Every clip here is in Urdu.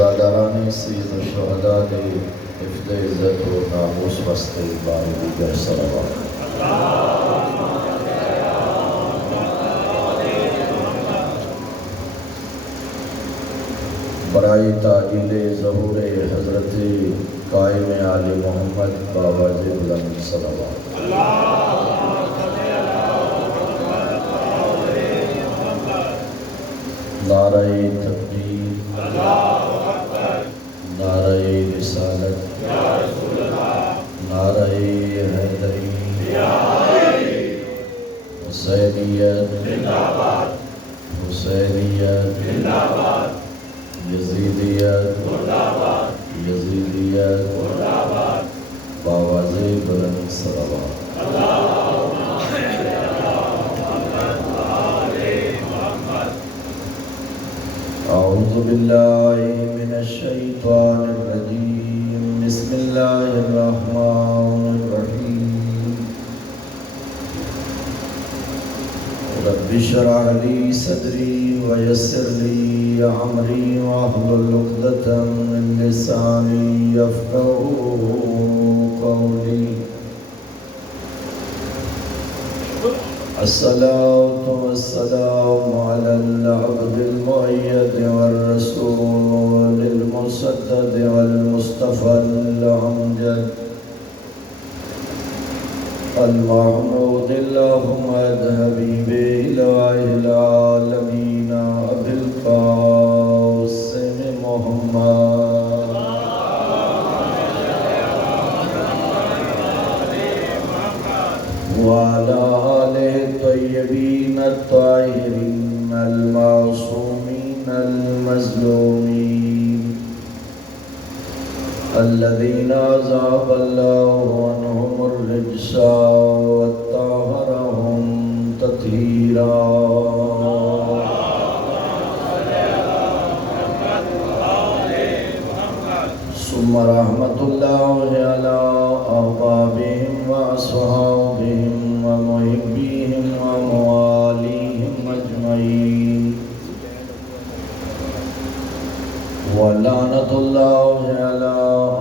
روزاداران سید الشہداء دے حفظ عزت و ناموس واسطے بار دیگر صلوات۔ برائے تعجیل ظہور حضرت قائم آل محمد باواز بلند صلوات۔ نعرہ تکبیر، نعرہ رسالت، نعرہ حیدری، حسینیت، حسینیت، یزیدیت، یزیدیت، باواز بلند صلوات۔ اعوذ باللہ من الشیطان الرجیم، بسم اللہ الرحمن الرحیم۔ رب اشرح لی صدری ویسر لی امری واحلل عقدۃ من لسانی یفقہوا قولی۔ الصلاة والسلام على العبد المؤيد والرسول المسدد والمصطفى الأمجد المحمود اللهم اذهبي بإله العالمين أبي القاسم محمد وعلى آله الطيبين الطاهرين المعصومين المظلومين الذين أذهب الله عنهم الرجس وطهرهم تطهيرا۔ ثم رحمة الله على أحبابهم وأصحابهم ومحبيهم ومواليهم أجمعين، ولعنة الله على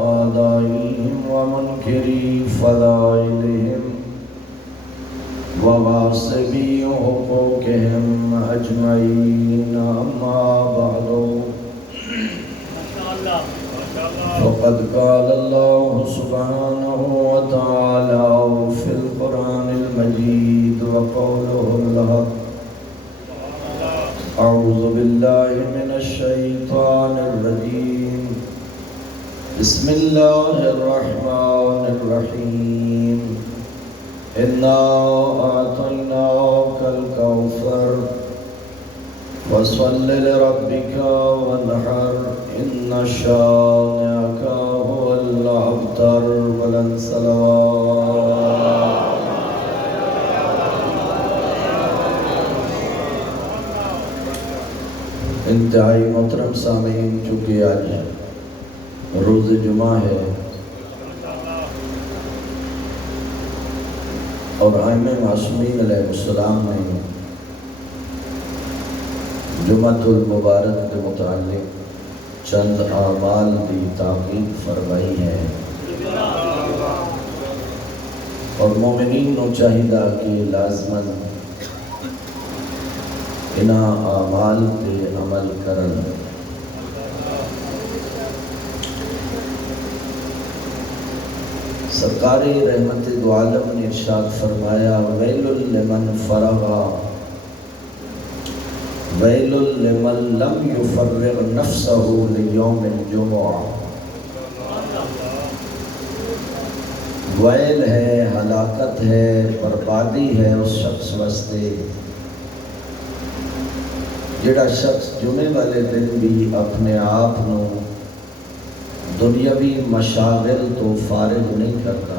أعدائهم ومنكري فضائلهم وغاصبي حقوقهم أجمعين، أما بعد، فقد قال الله سبحانه وتعالى في القرآن المجيد وقوله الحق: أعوذ بالله من الشيطان الرجيم، بسم الله الرحمن الرحيم، إنا أعطيناك الكوثر فصل لربك وانحر إن شانئك هو الأبتر۔ بلند صلوات۔ انتہائی محترم سامعین، چونکہ آج روز جمعہ ہے اور ائمہ معصومین علیہ السلام نے جمعۃ المبارک کے متعلق چند اعمال کی تاکید فرمائی ہے، اور مومنین کو چاہیے کہ لازماً انہاں اعمال پہ عمل کرن۔ سرکار رحمت دو عالم نے ارشاد فرمایا: ویل لمن فرغ ویل لمن لم یفرغ نفسہ لیوم الجمعہ۔ ویل ہے، ہلاکت ہے، بربادی ہے اس شخص واسطے جڑا شخص جمعے والے دن بھی اپنے آپ نو دنیاوی مشاغل تو فارغ نہیں کرتا۔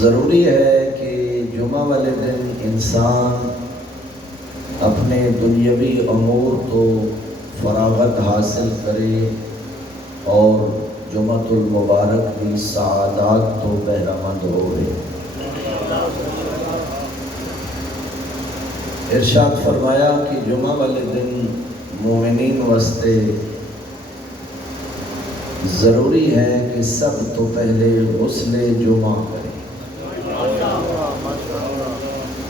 ضروری ہے کہ جمعہ والے دن انسان اپنے دنیاوی امور تو فراغت حاصل کرے اور جمعۃ المبارک کی سعادات تو بہرہ مند ہوئے۔ ارشاد فرمایا کہ جمعہ والے دن مومنین واسطے ضروری ہے کہ سب تو پہلے غسل جمعہ کریں.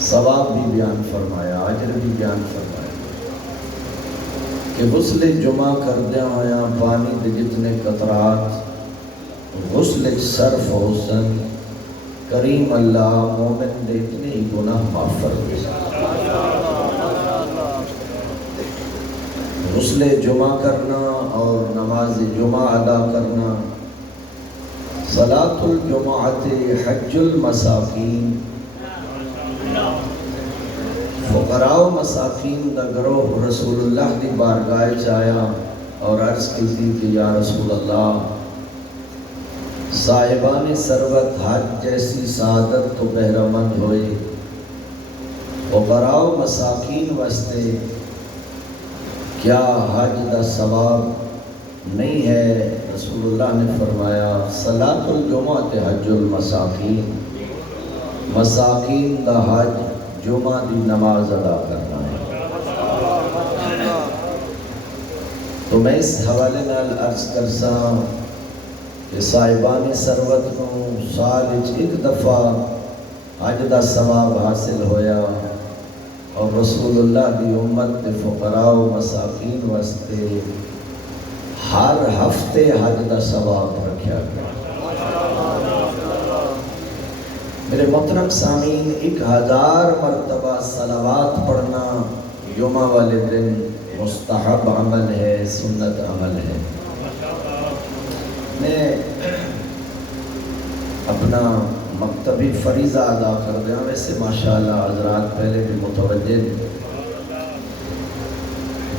ثواب بھی بیان فرمایا، اجر بھی بیان فرمایا کہ غسل جمعہ کردیا ہویا پانی دے جتنے قطرات غسل صرف ہو سن کریم اللہ مومن دے اتنے ہی گناہ معاف فرمائے. غسل جمعہ کرنا اور نماز جمعہ ادا کرنا، صلاۃ الجمعۃ حج المساکین، فقراء و مساکین دا گروہ رسول اللہ دی بارگاہ آیا اور عرض کی تھی کہ یا رسول اللہ، صاحبان ثروت حج جیسی سعادت تو بہرمند ہوئے، فقراء و مساکین واسطے کیا حج دا ثواب نہیں ہے؟ رسول اللہ نے فرمایا صلاۃ الجمعۃ حج المساکین، مساکین دا حج جمعہ دی نماز ادا کرنا ہے. تو میں اس حوالے نال عرض کرساں کہ صاحبان ثروت کو سال ایک دفعہ حج دا ثواب حاصل ہویا اور رسول اللہ دی امت دے فقراء و مساکین واسطے ہر ہفتے حج دا ثواب رکھیا گیا. میرے محترم سامعین، 1000 مرتبہ صلوات پڑھنا جمعہ والے دن مستحب عمل ہے، سنت عمل ہے. میں اپنا مکتبی فریضہ ادا کر دیا، ویسے ماشاءاللہ حضرات پہلے بھی متوجہ ہیں.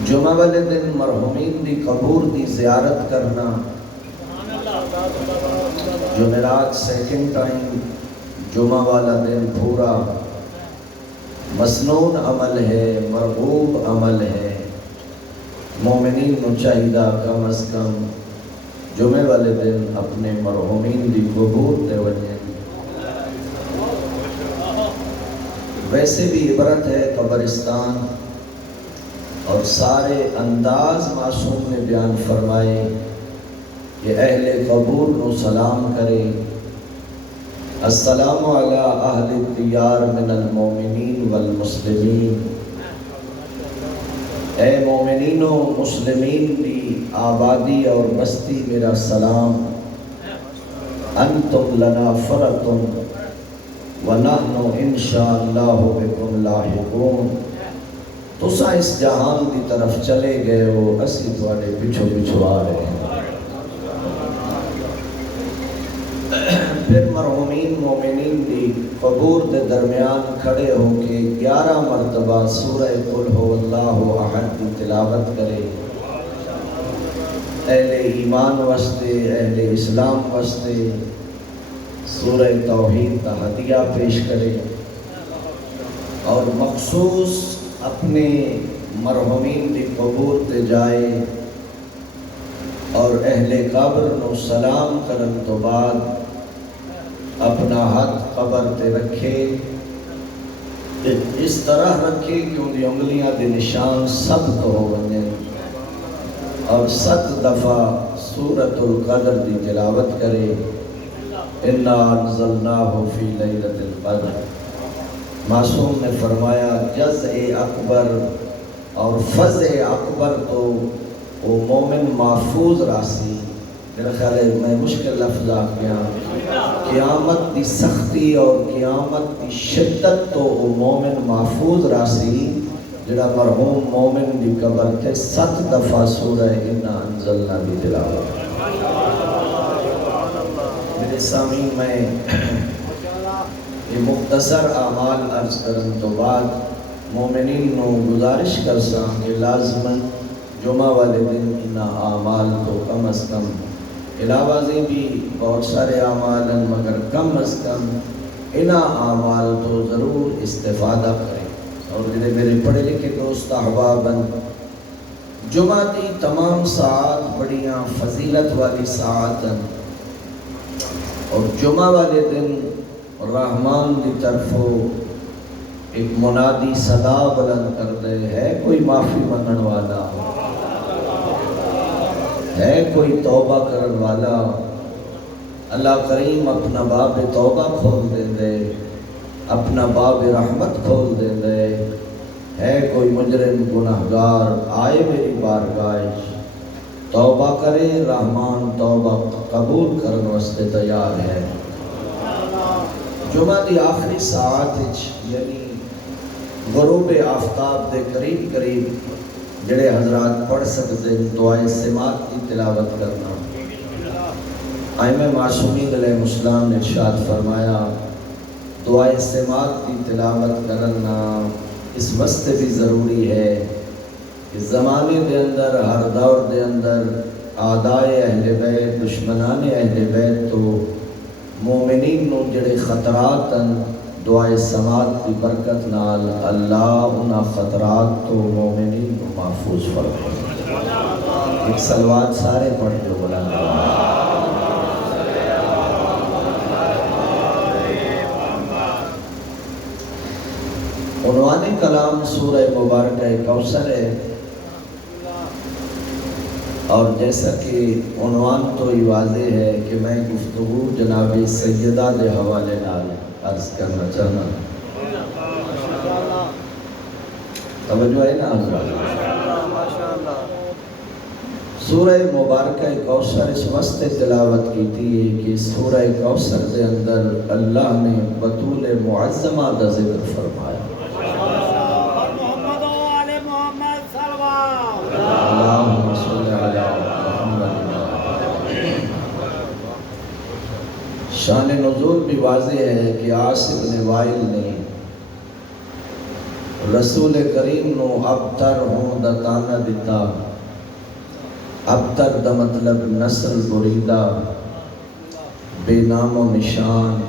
جمعہ والے دن مرحومین دی قبور دی زیارت کرنا جمعرات سیکنڈ ٹائم جمعہ والا دن پورا مسنون عمل ہے، مرغوب عمل ہے. مومنین نو چاہیدہ کم از کم جمعہ والے دن اپنے مرحومین دی قبور تے وجہ. ویسے بھی عبرت ہے قبرستان، اور سارے انداز معصوم نے بیان فرمائے کہ اہل قبور نو سلام کرے، السلام علی اہل الدیار من المومنین والمسلمین. اے مومنین و مسلمین دی آبادی اور بستی میرا سلام. انتم لنا فرط ونحن انشاءاللہ بکم لاحقون. تساں اس جہان کی طرف چلے گئے ہو، اسی تواڈے پچھو پچھو آ رہے ہیں. پھر مرحومین مومنین دی قبور دے درمیان کھڑے ہو کے 11 مرتبہ سورہ قل هو اللہ احد کی تلاوت کرے. اہل ایمان واسطے، اہل اسلام واسطے سورہ توحید کا ہدیہ پیش کرے، اور مخصوص اپنے مرحومین دی قبور تے جائے اور اہل قبر نو سلام کرن تو بعد اپنا ہاتھ قبر تے رکھے. اس طرح رکھے کہ ان دی انگلیاں دے نشان سب تو ہو ونجن، اور 7 دفعہ سورۃ القدر دی تلاوت کرے. انا انزلناہ فی لیلۃ القدر. معصوم نے فرمایا جزء اکبر اور فضع اکبر تو وہ مومن محفوظ راسی. میرا خیال ہے میں مشکل لفظ آ گیا. قیامت دی سختی اور قیامت دی شدت تو وہ مومن محفوظ راسی جڑا مرحوم مومن دی قبر تے 7 دفعہ سورہ انا انزلنا دی تلاوت. میرے سامعین، میں یہ مختصر اعمال عرض کرن تو بعد مومنین نو گزارش کرساں کہ لازماً جمعہ والے دن انہا اعمال تو کم از کم، علاوہ سے بھی بہت سارے اعمال ہیں مگر کم از کم انہا اعمال تو ضرور استفادہ کریں. اور میرے پڑھے لکھے دوست احباب، جمعہ دی تمام ساعت بڑیاں فضیلت والی ساعت ہیں، اور جمعہ والے دن رحمان دی طرفوں ایک منادی صدا بلند کر دے، ہے کوئی معافی منگن والا، ہے کوئی توبہ کرن والا؟ اللہ کریم اپنا باب توبہ کھول دے دے، اپنا باب رحمت کھول دے دے۔ ہے کوئی مجرم گناہگار آئے میری بارگاہ، توبہ کرے، رحمان توبہ قبول کرن واسطے تیار ہے۔ جمعہ دی آخری ساعت یعنی غروب آفتاب دے قریب جڑے حضرات پڑھ سکتے دعائے سماعت کی تلاوت کرنا۔ ائمہ معصومین علیہ السلام نے ارشاد فرمایا دعائے سماعت کی تلاوت کرنا اس واسطے بھی ضروری ہے کہ زمانے دے اندر، ہر دور دے اندر اعدائے اہل بیت، دشمنان اہل بیت تو مومنین نو جڑے خطرات ہیں، دعائے سماعت کی برکت نال اللہ انہاں خطرات تو مومنین کو محفوظ فرمائے۔ ایک صلوات سارے پڑھ کے بلند عنوان کلام سورہ مبارکہ کوثر ہے، اور جیسا کہ عنوان تو ہی واضح ہے کہ میں گفتگو جناب سیدہ دے حوالے نال عرض کرنا چاہنا۔ توجہ ہے نا حضرات؟ سورہ مبارکہ کوثر اس واسطے تلاوت کیتی ہے کہ سورہ کوثر دے اندر اللہ نے بطول معظمہ دا ذکر فرمایا۔ اللہم صلی علی محمد۔ شان نزول بھی واضح ہے کہ عاص بن وائل نے رسول کریم نو ابتر ہوں دا تانا دیتا۔ ابتر دا مطلب نسل بریدہ، بے نام و نشان۔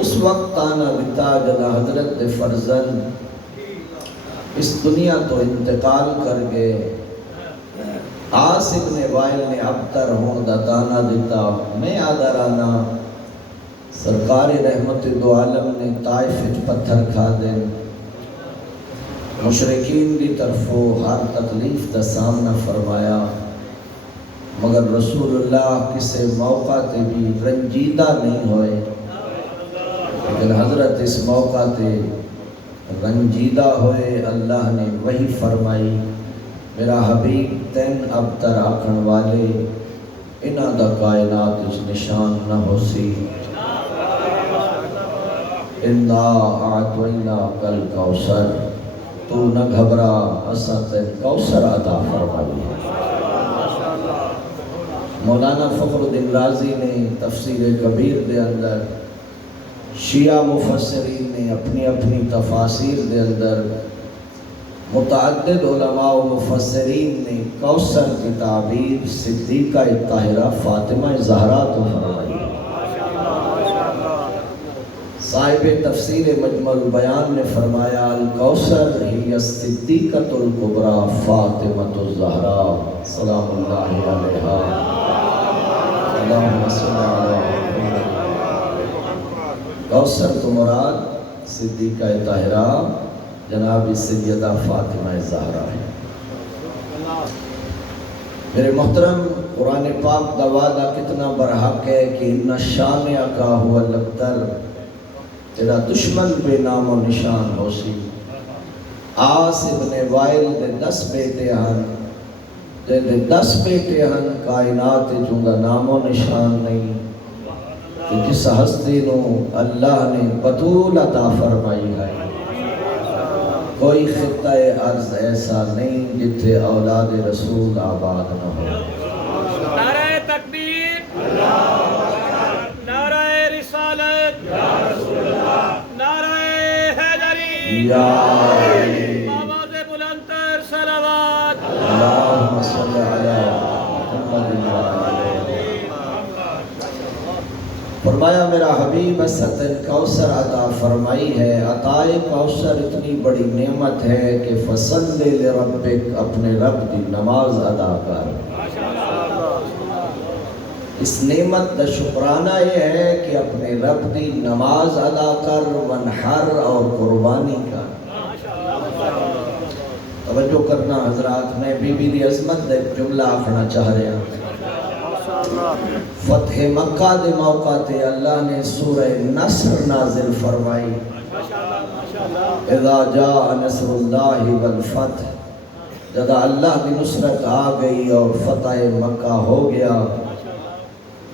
اس وقت تانا دیتا جب حضرت دے فرزند اس دنیا تو انتقال کر گئے۔ عاص بن وائل نے ابتر ہون دا تانا دیتا۔ میں آدھرانا سرکار رحمت دو عالم نے طائف پتھر کھا دے، مشرکین دی طرفوں ہر تکلیف دا سامنا فرمایا، مگر رسول اللہ کسے موقع تے بھی رنجیدہ نہیں ہوئے۔ لیکن حضرت اس موقع تے رنجیدہ ہوئے، اللہ نے وہی فرمائی میرا حبیب تین ابتر آکھن والے انہاں دا کائنات اس نشان نہ ہو سی۔ انا اعطینا کل کوثر، تو نہ گھبرا اساں تین کوثر عطا فرمائی۔ مولانا فخر الدین رازی نے تفسیر کبیر دے اندر، شیعہ مفسرین نے اپنی اپنی تفاسیر دے اندر، متعدد علماء و مفسرین نے کوثر کی تعبیر صدیقہ طاہرہ فاطمہ زہرا تو فرمائی۔ صاحب تفسیر مجمع البیان نے فرمایا الکوثر ہی الصدیقۃ الکبریٰ فاطمہ الزہرا سلام اللہ علیہا۔ اللہم صلی علی محمد۔ کوثر تو مراد صدیقہ طاہرہ جناب سیدہ فاطمہ زہرا ہے۔ میرے محترم، قرآن پاک کا وعدہ کتنا برحق ہے کہ ان شانئک ھو الابتر، تیرا دشمن بے نام و نشان ہو سی۔ عاص بن وائل دے 10 بیٹے ہن، دے 10 بیٹے ہن، کائنات چونگا نام و نشان نہیں، کہ جس ہستی نو اللہ نے بطول عطا فرمائی ہے۔ کوئی خطہ ارض ایسا نہیں جتھے اولاد رسول آباد نہ ہو۔ نعرہ تکبیر، نعرہ رسالت، نعرہ حیدری، آواز بلند تر صلوات۔ اللہم صلی علی محمد وعلی۔ فرمایا میرا حبیب ستر کوثر عطا فرمائی ہے۔ عطائے کوثر اتنی بڑی نعمت ہے کہ فصلی لربک، اپنے رب کی نماز ادا کر۔ اس نعمت دا شکرانہ یہ ہے کہ اپنے رب دی نماز ادا کر، ونحر اور قربانی کر۔ توجہ کرنا حضرات، میں بی بی دی عظمت دا ایک جملہ آکھنا چاہ رہا ہوں۔ فتح مکہ دے موقع تے اللہ نے سورہ نصر نازل فرمائی، اذا جاء نصر اللہ والفتح، جب اللہ کی نصرت آ گئی اور فتح مکہ ہو گیا،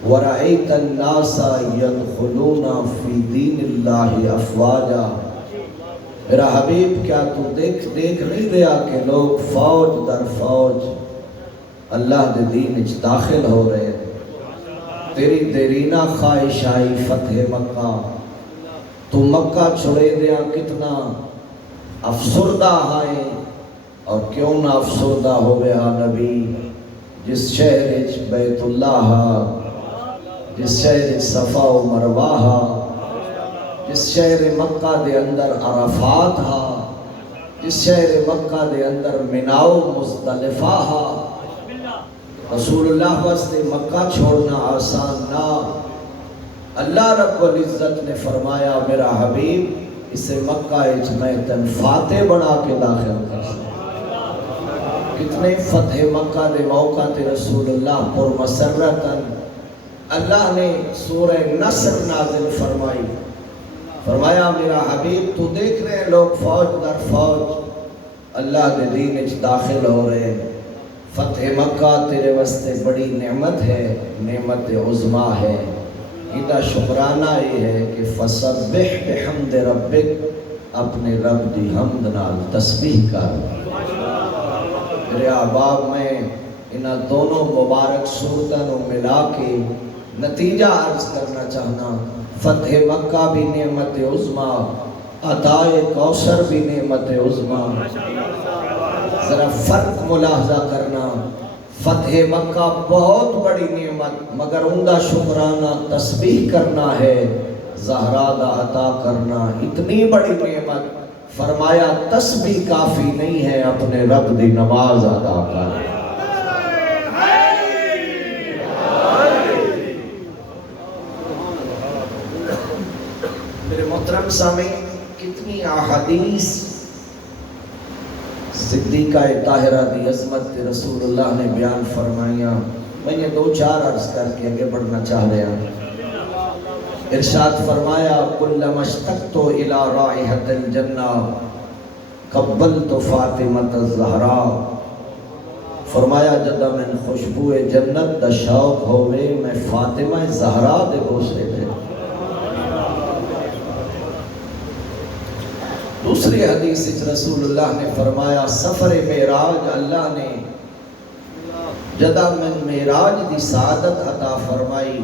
وَرَأَيْتَ النَّاسَ يَدْخُلُونَ فِي دِينِ اللَّهِ أَفْوَاجًا، میرا حبیب کیا تو دیکھ نہیں رہا کہ لوگ فوج در فوج اللہ دے دین اچ داخل ہو رہے ہیں۔ تیری دیرینہ خواہش آئی فتح مکہ، تو مکہ چھڑے دیا کتنا افسردہ آئے، اور کیوں نہ افسردہ ہو گیا نبی جس شہر اچ بیت اللہ، جس شہر صفا و مروہ، جس شہر مکہ دے اندر عرفات ہا، جس شہر مکہ دے اندر مناء و مزدلفہ ہا۔ رسول اللہ واسطے مکہ چھوڑنا آسان نہ۔ اللہ رب العزت نے فرمایا میرا حبیب اسے مکہ اچ میں تن فاتح بنا کے داخل کر سکتا۔ کتنے فتح مکہ دے موقع تے رسول اللہ پر مسرتاً اللہ نے سورہ نصر نازل فرمائی، فرمایا میرا حبیب تو دیکھ رہے ہیں لوگ فوج در فوج اللہ دے دین اچ داخل ہو رہے ہیں۔ فتح مکہ تیرے واسطے بڑی نعمت ہے، نعمت عظمیٰ ہے۔ یہ شکرانہ یہ ہے کہ فسبح بحمد ربک، اپنے رب دی حمد نال تسبیح کر۔ میرے احباب، میں انہاں دونوں مبارک صورتوں ملا کے نتیجہ عرض کرنا چاہنا، فتح مکہ بھی نعمت عظمیٰ، عطائے کوثر بھی نعمت عظمیٰ۔ ذرا فرق ملاحظہ کرنا، فتح مکہ بہت بڑی نعمت، مگر ان کا شکرانہ تسبیح کرنا ہے، زہرا دا عطا کرنا اتنی بڑی نعمت، فرمایا تسبیح کافی نہیں ہے، اپنے رب دی نماز ادا کر۔ میرے محترم سامعین، کتنی احادیث صدیقہ طاہرہ دی عظمت رسول اللہ نے بیان فرمائیاں، میں یہ دو چار عرض کر کے آگے بڑھنا چاہ رہا ہوں۔ ارشاد فرمایا کلما اشتقت الی رائحۃ الجنہ قبلت فاطمۃ الزہراء، فرمایا جدہ میں خوشبو جنت دا شوق ہوئے میں فاطمہ زہرا دے بوسے دے۔ دوسری حدیث رسول اللہ نے فرمایا سفر معراج اللہ نے جدہ من معراج دی سعادت عطا فرمائی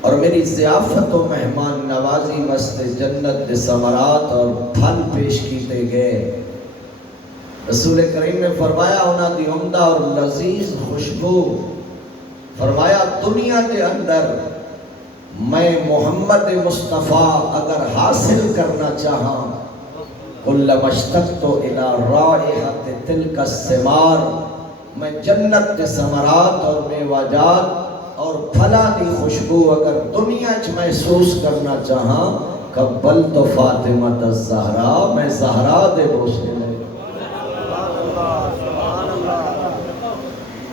اور میری ضیافت و مہمان نوازی مست جنت دے ثمرات اور پھل پیش کیتے گئے۔ رسول کریم نے فرمایا انہاں دی عمدہ اور لذیذ خوشبو، فرمایا دنیا کے اندر میں محمد مصطفیٰ اگر حاصل کرنا چاہاں، کلما اشتقت الی رائحۃ تلک الثمار، میں جنت کے ثمرات اور میوجات اور پھلا دی خوشبو اگر دنیا چ محسوس کرنا چاہاں، قبلت فاطمۃ الزہراء، میں زہرا دے بوسے لے۔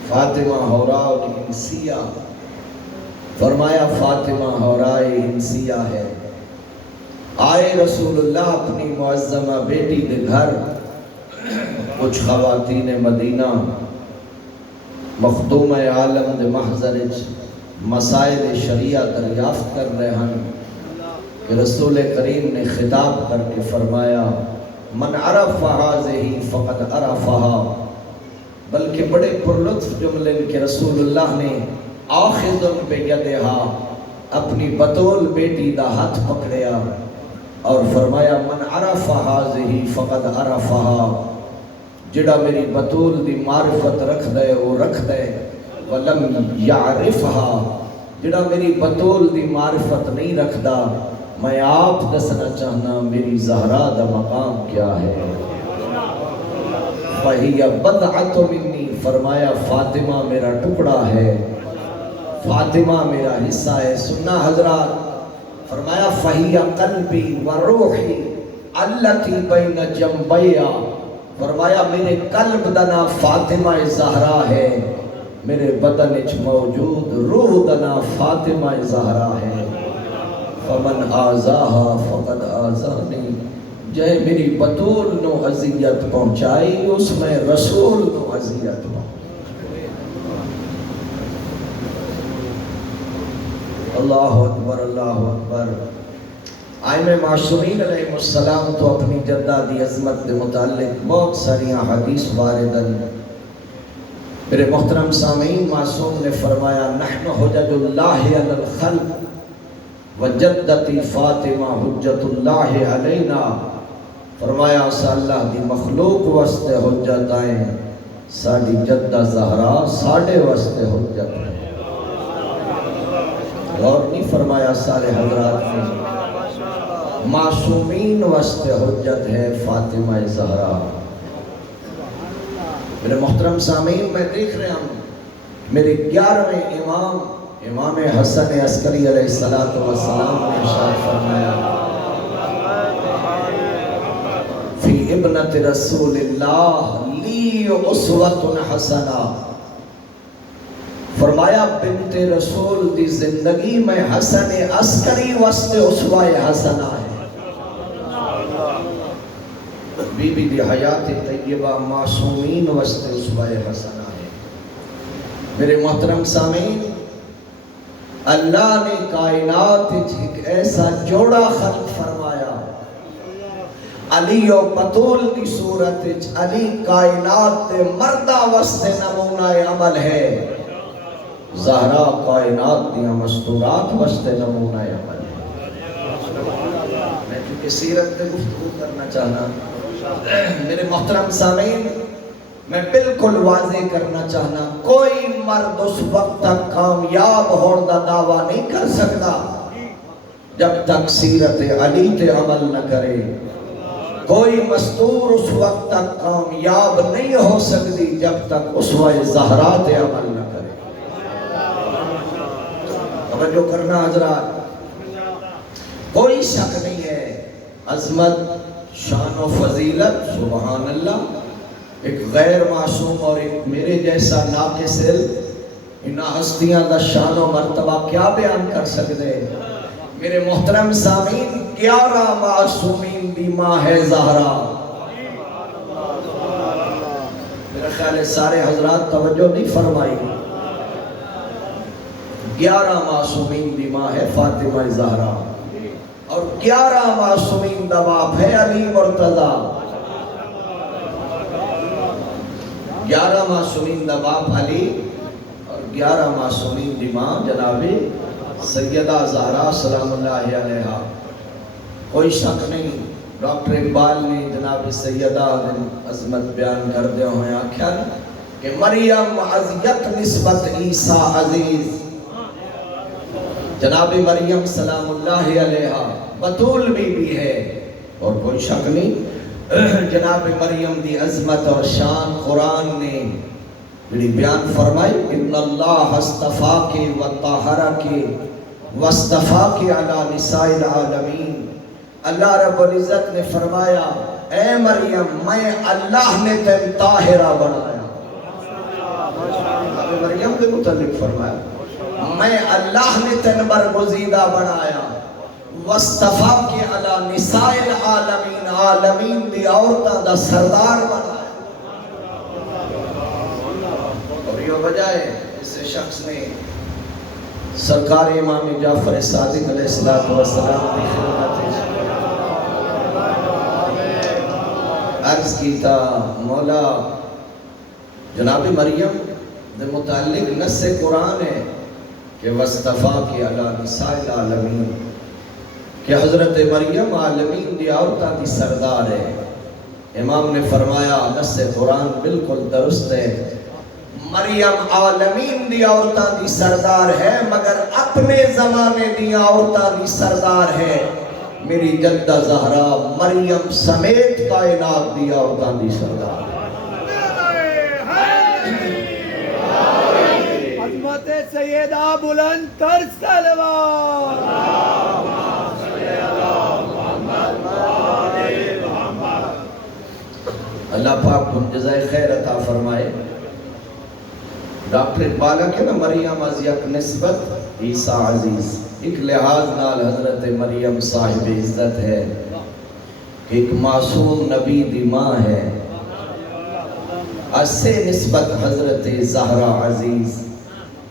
فاطمہ حوراء الانسیہ، فرمایا فاطمہ حوراء انسیہ ہے۔ آئے رسول اللہ اپنی معظمہ بیٹی دے گھر، کچھ خواتین مدینہ مخدوم عالم دے محضر مسائل شریعہ دریافت کر رہے ہیں کہ رسول کریم نے خطاب کر کے فرمایا من عرف هذه فقد عرفها، بلکہ بڑے پرلطف جملے کہ رسول اللہ نے آخذ بیدہا، اپنی بطول بیٹی دا ہاتھ پکڑیا اور فرمایا من عرف هذه فقد عرفها، جڑا میری بطول دی معرفت رکھ دے وہ رکھ دے، ولم یعرفها، جڑا میری بطول دی معرفت نہیں رکھ دا، میں آپ دسنا چاہنا میری زہرا دا مقام کیا ہے۔ فَهِيَ بَضْعَةٌ مِّنِّي، فرمایا فاطمہ میرا ٹکڑا ہے، فاطمہ میرا حصہ ہے. سننا حضرات, فرمایا فہی قلبی و روحی التی بین جنبیا, فرمایا میرے قلب دنا فاطمہ زہرا ہے, میرے بدن اچ موجود روح دنا فاطمہ زہرا ہے. فمن آزاہا فقد آزانی, جے میری بطول نو اذیت پہنچائی اس میں رسول نو اذیت پہنچائی. اللہ اکبر اللہ اکبر. آئمہ معصومین علیہ السلام تو اپنی جدہ دی عظمت کے متعلق بہت ساریاں حدیث واردن. میرے محترم سامعین, معصوم نے فرمایا نحن حجج اللہ علی الخلق وجدتی فاطمہ حجت اللہ علینا. فرمایا اسا اللہ دی مخلوق واسطے حجت آئیں, ساڑی جدہ زہرا ساڑے واسطے حجت ہے. غور نہیں فرمایا سارے حضرات نے, معصومین واسطے حجت ہے فاطمہ زہرا. میرے محترم سامعین, میں دیکھ رہا ہوں میرے 11ویں امام امام حسن عسکری علیہ السلام نے ارشاد فرمایا فی ابنت رسول اللہ لی اسوۃ حسنہ. فرمایا بنت رسول دی زندگی میں حسن عسکری واسطے اسوہ حسنہ ہے. بی بی دی حیات طیبہ معصومین واسطے اسوہ حسنہ ہے. میرے محترم سامعین, اللہ نے کائنات ایک ایسا جوڑا خلق فرمایا, علی و بطول کی صورت علی کائنات دے مردہ واسطے نمونہ عمل ہے, زہرا کائنات دیا مستورات واسطے نمونہ عمل ہے. میں چونکہ سیرت میں گفتگو کرنا چاہنا, میرے محترم سامعین میں بالکل واضح کرنا چاہنا, کوئی مرد اس وقت تک کامیاب ہونے دا دعویٰ نہیں کر سکتا جب تک سیرت علی تے عمل نہ کرے. کوئی مستور اس وقت تک کامیاب نہیں ہو سکتی جب تک اسوہ زہرا تے عمل نہ کرے. توجہ کرنا حضرات, کوئی شک نہیں ہے عظمت شان و فضیلت سبحان اللہ, ایک غیر معصوم اور ایک میرے جیسا ناقص علم, ان ہستیاں دا شان و مرتبہ کیا بیان کر سکتے. میرے محترم سامعین, 11 معصومین دی ماں ہے زہرا. میرا خیال ہے سارے حضرات توجہ نہیں فرمائی. 11 معصومین دی ماں ہے فاطمہ زہرا, اور 11 معصومین دا باپ ہے علی مرتضی. 11 معصومین دا باپ علی اور 11 معصومین دی ماں جناب سیدہ زہرا سلام اللہ علیہا. کوئی شک نہیں, ڈاکٹر اقبال نے جناب سیدہ عظمت بیان کر دے ہوئے آکھیا کہ مریم عزیت نسبت عیسیٰ عزیز. جناب مریم سلام اللہ علیہا بطول بھی ہے, اور کوئی شک نہیں جناب مریم دی عظمت اور شان قرآن نے جڑی بیان فرمائی, ان اللہ اصطفاکی و طہرکی واصطفاکی علی نساء العالمین. اللہ رب العزت نے فرمایا اے مریم میں اللہ نے تم طاہرہ بنایا. جناب مریم کے متعلق فرمایا میں اللہ نے تم برگزیدہ بنایا, واصطفاکی علی نساء العالمین, عالمین دی عورتاں دا سردار بنایا. اور یہ وجہ ہے اس شخص نے سرکار امام جعفر صادق علیہ السلام کی خدمت عرض کیتا, مولا جناب مریم دے متعلق نص قرآن ہے کہ واصطفاکی علی نساء العالمین, کہ حضرت مریم عالمین دی عورتاں دی سردار ہے. امام نے فرمایا نص قرآن بالکل درست ہے, مریم عالمین دی عورتاں دی سردار ہے مگر اپنے زمانے دی عورتاں دی سردار ہے. میری جدہ زہرا مریم سمیت کائنات دی عورتاں دی سردار ہے. سیدہ بلند تر صلوات اللہ پاک تم جزائے خیر عطا فرمائے. ڈاکٹر اقبال کہ نا مریم از یک نسبت عیسیٰ عزیز، ایک لحاظ نال حضرت مریم صاحب عزت ہے، ایک معصوم نبی دی ماں ہے. اس سے نسبت حضرت زہرا عزیز،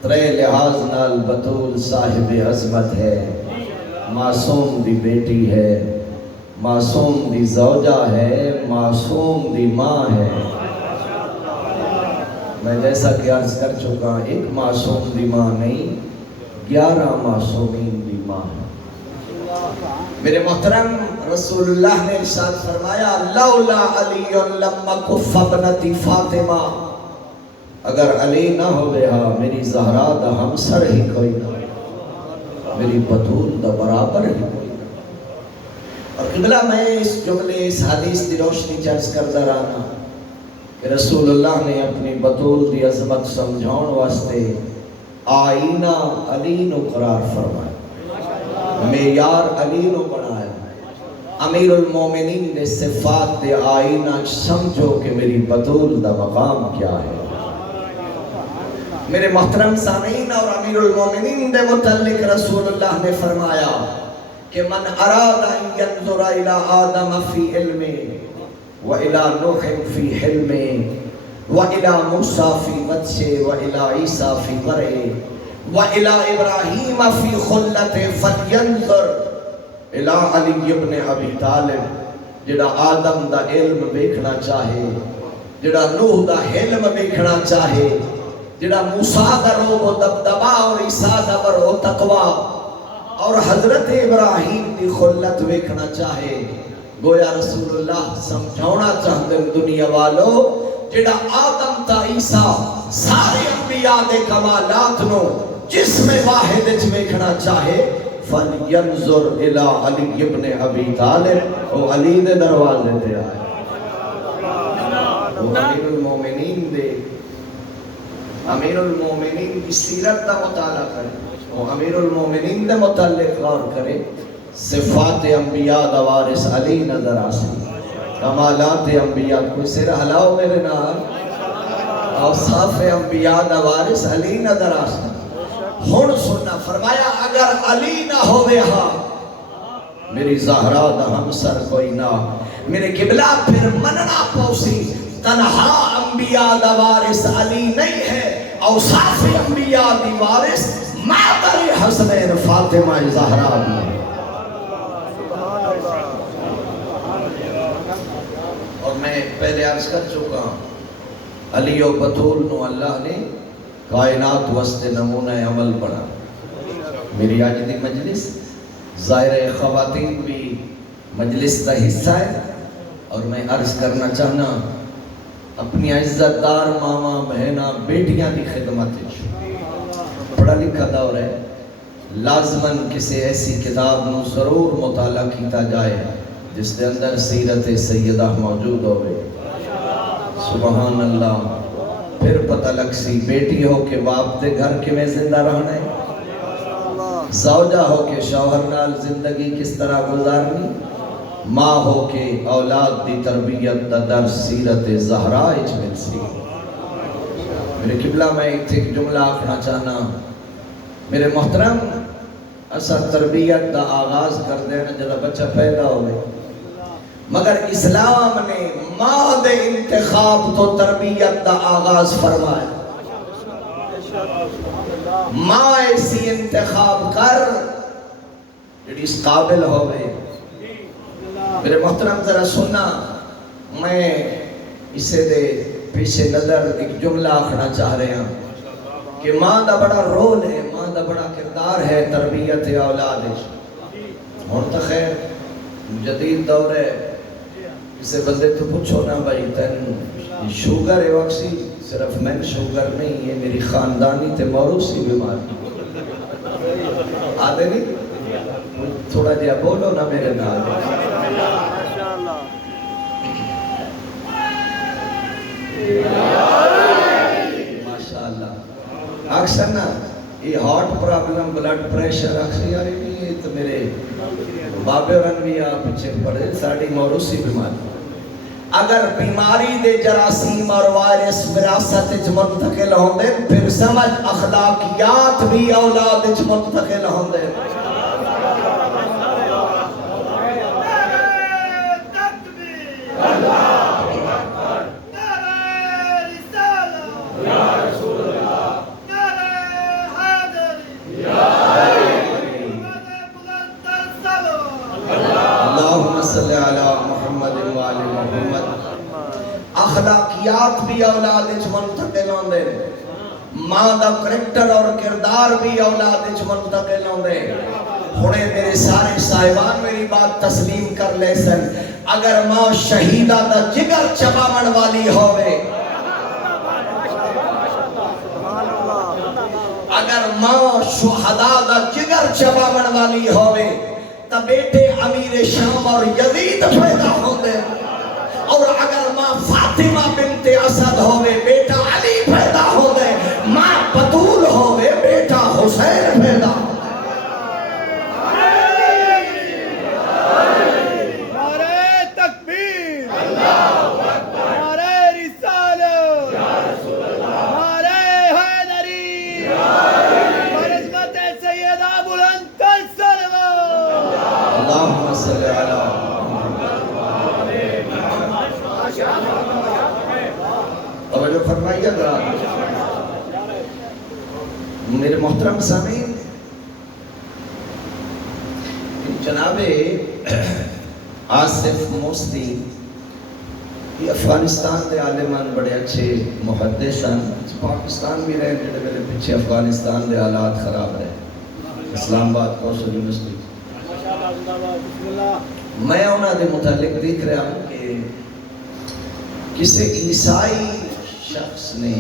ترے لحاظ نال بطول صاحب عظمت ہے، معصوم دی بیٹی ہے، معصوم دی زوجہ ہے، معصوم دی ماں ہے. میں جیسا کہ عرض کر چکا، ایک معصوم دی ماں نہیں، 11 معصومین دی ماں ہے. میرے محترم رسول اللہ نے ارشاد فرمایا لولا علی لما کف ابنتی فاطمہ، اگر علی نہ ہو گیا میری زہرا دا ہمسر ہی کوئی نہ، میری بطول دا برابر ہی کوئی نہ. اور قبلہ میں اس جملے اس حدیث دی روشنی چرچ کردہ رہنا کہ رسول اللہ نے اپنی بطول دی عظمت سمجھاؤن واسطے آئینہ علی نو قرار فرمایا، معیار علی نو بنایا. امیر المومنین نے صفات دے آئینہ سمجھو کہ میری بطول دا مقام کیا ہے. میرے محترم سامعین، اور امیر المومنین دے متعلق رسول اللہ نے فرمایا کہ من اراد ان ينظر الى آدم فی علم وَإِلَى نُوحٍ فِي حِلْمٍ وَإِلَى مُوسَى فِي بَطْشٍ وَإِلَى عِيسَى فِي بَرْءٍ وَإِلَى إِبْرَاهِيمَ فِي خُلَّةٍ فَلْيَنْظُرْ إِلَى عَلِيِّ بْنِ أَبِي طالب. جڑا آدم دا علم دیکھنا چاہے، جڑا نوح دا علم دیکھنا چاہے، جڑا موسیٰ دا روب و دبدبا اور عیسیٰ دا بر و تقوی اور حضرت ابراہیم دی خلت دیکھنا چاہے، گویا رسول اللہ سمجھونا چاہتے ہیں دنیا والو جڑا آدم تا عیسیٰ سارے انبیاء دے کمالات نو جسم واحد دیکھنا چاہے فَلْيَنْظُرْ إِلَىٰ عَلِيِّ بْنِ أَبِي طالب. وہ علی دے دروازے دے آئے، وہ امیر المومنین دے، امیر المومنین کی سیرت دا مطالعہ کرے، وہ امیر المومنین دے متعلق غور کرے. صفات انبیاء دا وارث علی نظر آسی، کمالات انبیاء، کوئی سر ہلاؤ میرے نال، اوصاف انبیاء دا وارث علی نظر آسی. ہن سننا فرمایا اگر علی نہ ہوئے ہاں میری زہرا دا ہمسر کوئی نہ. میرے قبلہ پھر مننا پوسی تنہا انبیاء دا وارث علی نہیں ہے، اوصاف انبیاء دی وارث مادر حسنین فاطمہ زہرا بھی ہے. اور میں پہلے عرض کر چکا علی و بطول نو اللہ نے کائنات وسط نمونہ عمل بنا. میری آج دی مجلس ظاہر خواتین بھی مجلس دا حصہ ہے، اور میں عرض کرنا چاہنا اپنی عزت دار ماما بہنا بیٹیاں دی خدمت. پڑھا لکھا دور ہے، لازماً کسی ایسی کتاب نو ضرور مطالعہ کیتا جائے جس دے اندر سیرت سیدہ موجود ہوئے. سبحان اللہ. پھر پتہ لگ سی بیٹی ہو کے باپ دے گھر کے میں زندہ رہنا ہے، زوجہ ہو کے شوہر نال زندگی کس طرح گزارنی، ماں ہو کے اولاد دی تربیت دا درس سیرت زہرا اچ مل سی. میرے قبلہ میں ایک جملہ آکھنا چاہنا، میرے محترم اسا تربیت دا آغاز کر دینا جدا بچہ پیدا ہوئے، مگر اسلام نے ماں دے انتخاب تو تربیت دا آغاز فرمایا. ماں ایسی انتخاب کر جڑی اس قابل ہوئے. میرے محترم ذرا سننا، میں اسے دے پیچھے نظر ایک جملہ آکھنا چاہ رہے ہیں کہ ماں دا بڑا رول ہے، ماں دا بڑا کردار ہے تربیت اولاد. ہون تا خیر جدید دور ہے، اسے بندے تو پوچھو نا بھائی تین شوگر ہے وقتی، صرف میں شوگر نہیں، یہ میری خاندانی تے موروثی بیماری. آدھے نہیں تھوڑا جہا بولو نا میرے نال. ماشاءاللہ. اکثر نا یہ ہارٹ پرابلم بلڈ پریشر اکثر یار یہ تو میرے بابے اور بھی آپ پیچھے پڑے ساڑی موروثی بیماری اگر بیماری دے جراثیم اور وائرس وراثت وچ منتقل ہوندے پھر سمجھ اخلاقیات بھی اولاد وچ منتقل ہوندے اخلاقیات بھی اولاد وچ منتقل ہوندے ماں دا کریکٹر اور کردار بھی اولاد وچ منتقل ہوندے ہنے میرے سارے صاحبان میری بات تسلیم کر لے سن اگر ماں شہیدہ دا جگر چباون والی ہووے اگر ماں شہداء دا جگر چباون والی ہووے تا بیٹے امیر شام اور یزید پیدا ہوندے اور اگر ماں فاطمہ بنت اسد ہوئے بیٹا علی پیدا ہوئے ماں بطول ہوئے بیٹا حسین پیدا نعرہ تکبیر نعرہ رسالت نعرہ حیدری برحمت سیدہ بلند تر صلوات اللہم صلی علی توجہ فرمائیے گا میرے محترم سامعین جناب آصف موسوی یہ افغانستان دے عالمان بڑے اچھے محدث ہیں پاکستان بھی رہے جڑے میرے پیچھے افغانستان دے حالات خراب رہے اسلام آباد کوسل یونیورسٹی میں انہاں دے متعلق دیکھ رہا ہوں کہ کسی عیسائی شخص نے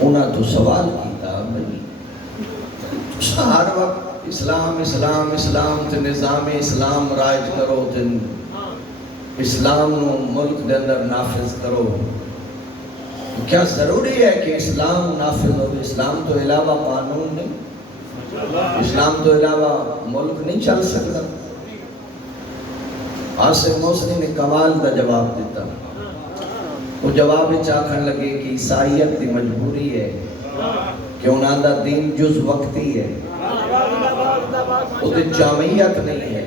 انہاں تو سوال کیتا بھئی ہر وقت اسلام اسلام اسلام تے نظام اسلام رائج کرو تے اسلام نو ملک دے اندر نافذ کرو کیا ضروری ہے کہ اسلام نافذ ہو اسلام تو علاوہ قانون نہیں اسلام تو علاوہ ملک نہیں چل سکتا آصف موسوی نے کمال دا جواب دیتا وہ جواب چاکھن لگے کہ عیسائیت دی مجبوری ہے کہ انہاں دا دین جز وقتی ہے وہ دی جامعیت نہیں ہے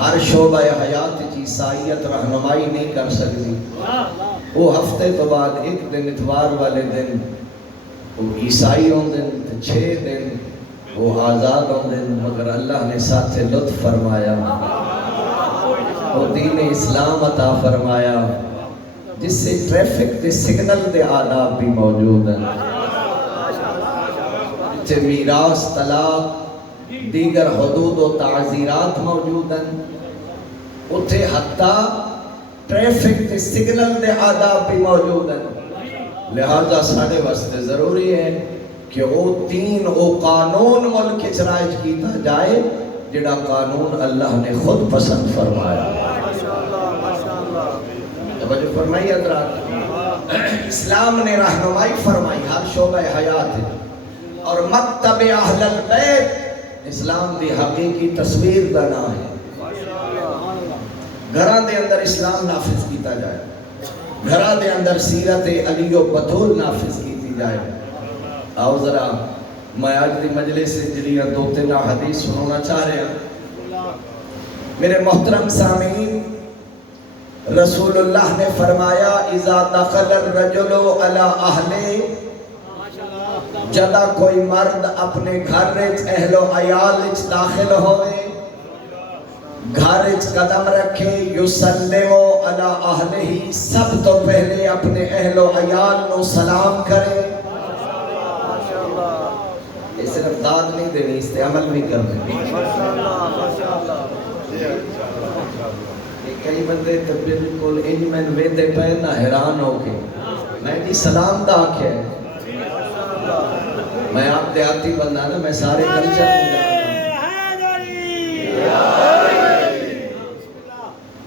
ہر شعبہ حیات عیسائیت رہنمائی نہیں کر سکتی وہ ہفتے تو بعد ایک دن اتوار والے دن وہ عیسائی ہوں دن 6 دن وہ آزاد ہوں دن مگر اللہ نے ساتھ لطف فرمایا وہ دین اسلام عطا فرمایا جس سے ٹریفک دے سگنل دے آداب بھی موجود ہیں جے میراث طلاق دیگر حدود و تعزیرات موجود ہیں اتھے حتیٰ ٹریفک دے سگنل دے آداب بھی موجود ہیں لہذا ساڑھے واسطے ضروری ہے کہ وہ دین وہ قانون ملک اجرائج کیتا جائے جڑا قانون اللہ نے خود پسند فرمایا توجہ فرمائی حضرات اسلام نے رہنمائی فرمائی ہر شعبہ حیات ہے اور مکتب اہل البیت اسلام دی حقیقی تصویر دا نام ہے گھران دے اندر اسلام نافذ کیتا جائے گھران دے اندر سیرت علی و بطول نافذ کیتی جائے آؤ ذرا میں آج دی مجلس سے جلیہ 2-3 حدیث سنونا چاہ رہے ہیں میرے محترم سامعین رسول اللہ نے فرمایا اذا دخل الرجل علی اہلِ جدا کوئی مرد اپنے گھر اہل و عیال داخل ہوئے گھر قدم رکھے یسلم علی اہلہ سب تو پہلے اپنے اہل و عیال نو سلام کرے یہ صرف داد نہیں دینی اس تے عمل بھی کرنے کئی بندے تو بالکل ان میں ویدے پہ نہ حیران ہو کے میں بھی سلام دا آکھے میں آپ دیاتی بندہ نا میں سارے کلچر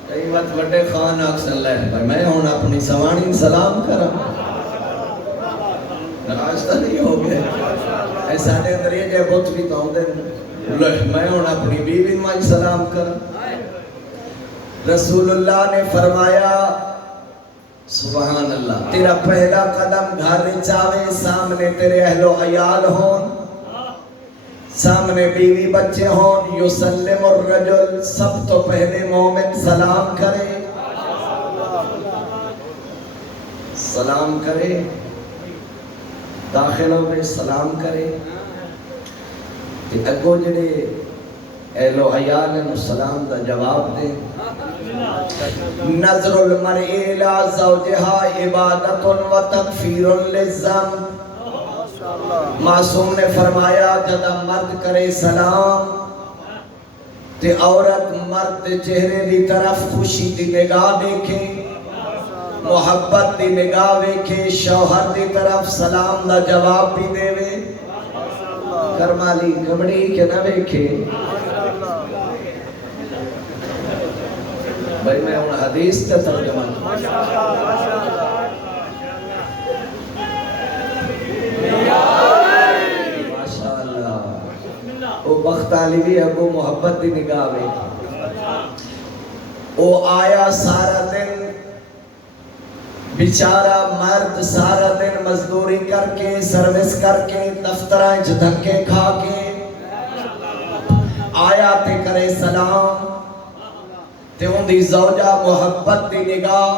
کئی بات وڈے خان آکسن لے میں ہوں اپنی سوانی سلام کرا نراجتہ نہیں ہو گئے سارے اندر یہ جے بت بھی تو دے میں ہوں اپنی بیوی میں سلام کر. رسول اللہ نے فرمایا سبحان اللہ تیرا پہلا قدم گھر چاوے سامنے تیرے اہل و عیال ہون سامنے بیوی بچے ہون یسلم الرجل سب تو پہلے مومن سلام کرے سلام کرے داخل ہوئے سلام کرے تے اگو جڑے اہل و عیال نے سلام دا جواب دے. نظر المرء الى زوجها عبادت و تکفیر للذنب. معصوم نے فرمایا جدا مرد کرے سلام تے عورت مرد چہرے دی طرف خوشی دی نگاہ دیکھے محبت دی نگاہ دیکھے شوہر دی طرف سلام دا جواب بھی دے وے کرمالی کمڑی کے نہ دیکھے. بھائی میں ہوں حدیث تے ترجمہ ماشاءاللہ وہ بخت علی بھی ابو محبت دی نگاہ وے وہ آیا سارا دن بیچارہ مرد سارا دن مزدوری کر کے سروس کر کے دفترائیں دھکے کھا کے آیا تے کرے سلام تے ان دی زوجہ محبت دی نگاہ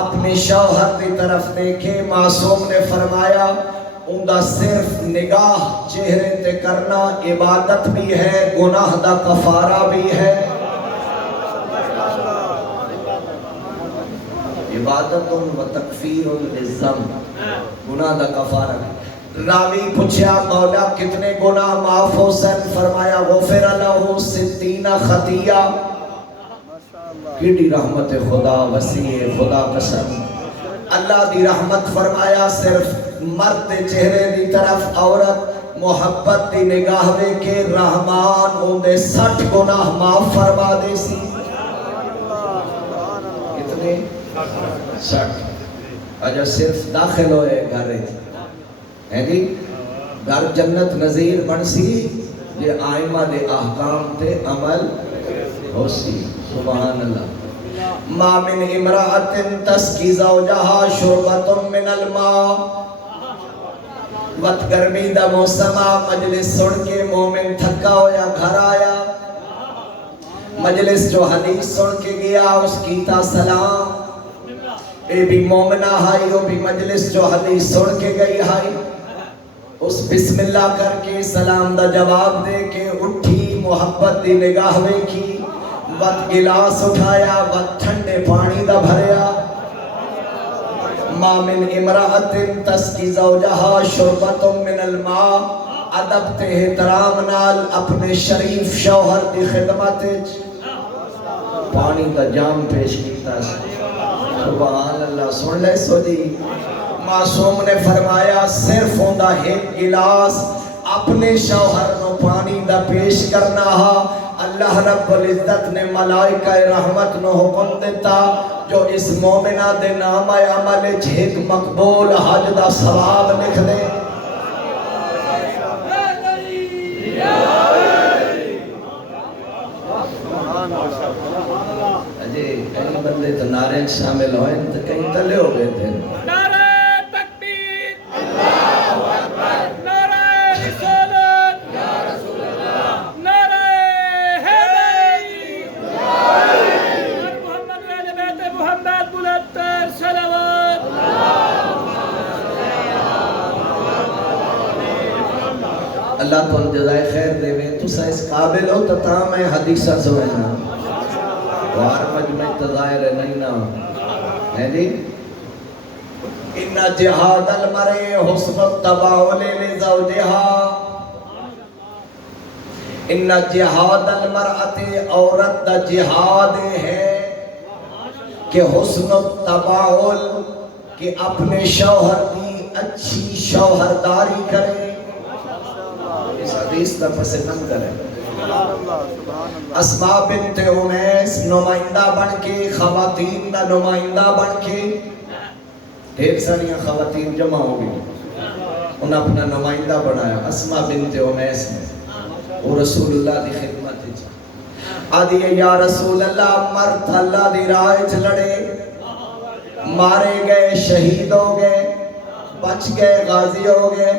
اپنے شوہر دی طرف دیکھے. معصوم نے فرمایا ان دا صرف نگاہ چہرے تے کرنا عبادت بھی ہے گناہ دا کفارہ بھی ہے. عبادت و تکفیر للذنب گناہ دا کفارہ. راوی پوچھا مولا کتنے گناہ معاف ہو سن؟ فرمایا غفر لہ 60 خطیہ. کیڑی رحمت خدا وسیع خدا قسم اللہ دی رحمت. فرمایا صرف مرد چہرے دی طرف عورت محبت دی نگاہ دے کے رحمان ان دے 60 گناہ معاف فرما دے سی. کتنے 60. اجا صرف داخل ہوئے گھر ہے جی گھر جنت نظیر بن سی یہ آئمہ دے احکام تے عمل ہو سی. سبحان اللہ. ما من امرأت تسقی زوجہا شربت من الماء. وقت گرمی دا موسمہ مجلس سن کے مومن تھکا ہویا گھر آیا مجلس جو حدیث سن کے گیا اس کی تا سلام اے بھی مومنہ ہائی وہ بھی مجلس جو حدیث سن کے گئی ہائی اس بسم اللہ کر کے سلام دا جواب دے کے اٹھی محبت دی نگاہ دیکھی وقت گلاس اٹھایا وقت ٹھنڈے پانی دا بھریا. ما من امرأت تسقی زوجہا شربت من الماء. ادب تے احترام نال اپنے شریف شوہر دی خدمت پانی دا جام پیش کیتا. سبحان اللہ. سن لے سو جی معصوم نے فرمایا صرف ہوندا ایک گلاس اپنے شوہر نو پانی دا پیش کرنا ہا. اللہ رب العزت نے ملائکہ رحمت نو حکم دیتا جو اس مومنہ دے نام عمل ایک مقبول حج دا ثواب لکھ دے. اجے کئی بندے تو نعرے شامل ہوئے تو کئی تلے ہو گئے تھے. اللہ تو جزائے خیر دے وے تو سا اس قابل ہو تو تا میں حدیثہ سوئینا وار مجمع تظاہر نہیں نا ہے جی. ان جہاد المرء حسن التباول لزوجہا. ان جہاد المرأت عورت دا جہاد ہے کہ حسن التباول کہ اپنے شوہر کی اچھی شوہرداری کرے. اس حدیث دا پس نم کرے. اسماء بنت امیس نمائندہ بن کے خواتین دا نمائندہ بن کے ڈھیر ساریاں خواتین جمع ہو گئی انہیں اپنا نمائندہ بنایا اسما بنت امیس نے، وہ رسول اللہ دی خدمت ہے آدھی ہے یا رسول اللہ مرد اللہ دی راہ چ لڑے مارے گئے شہید ہو گئے بچ گئے غازی ہو گئے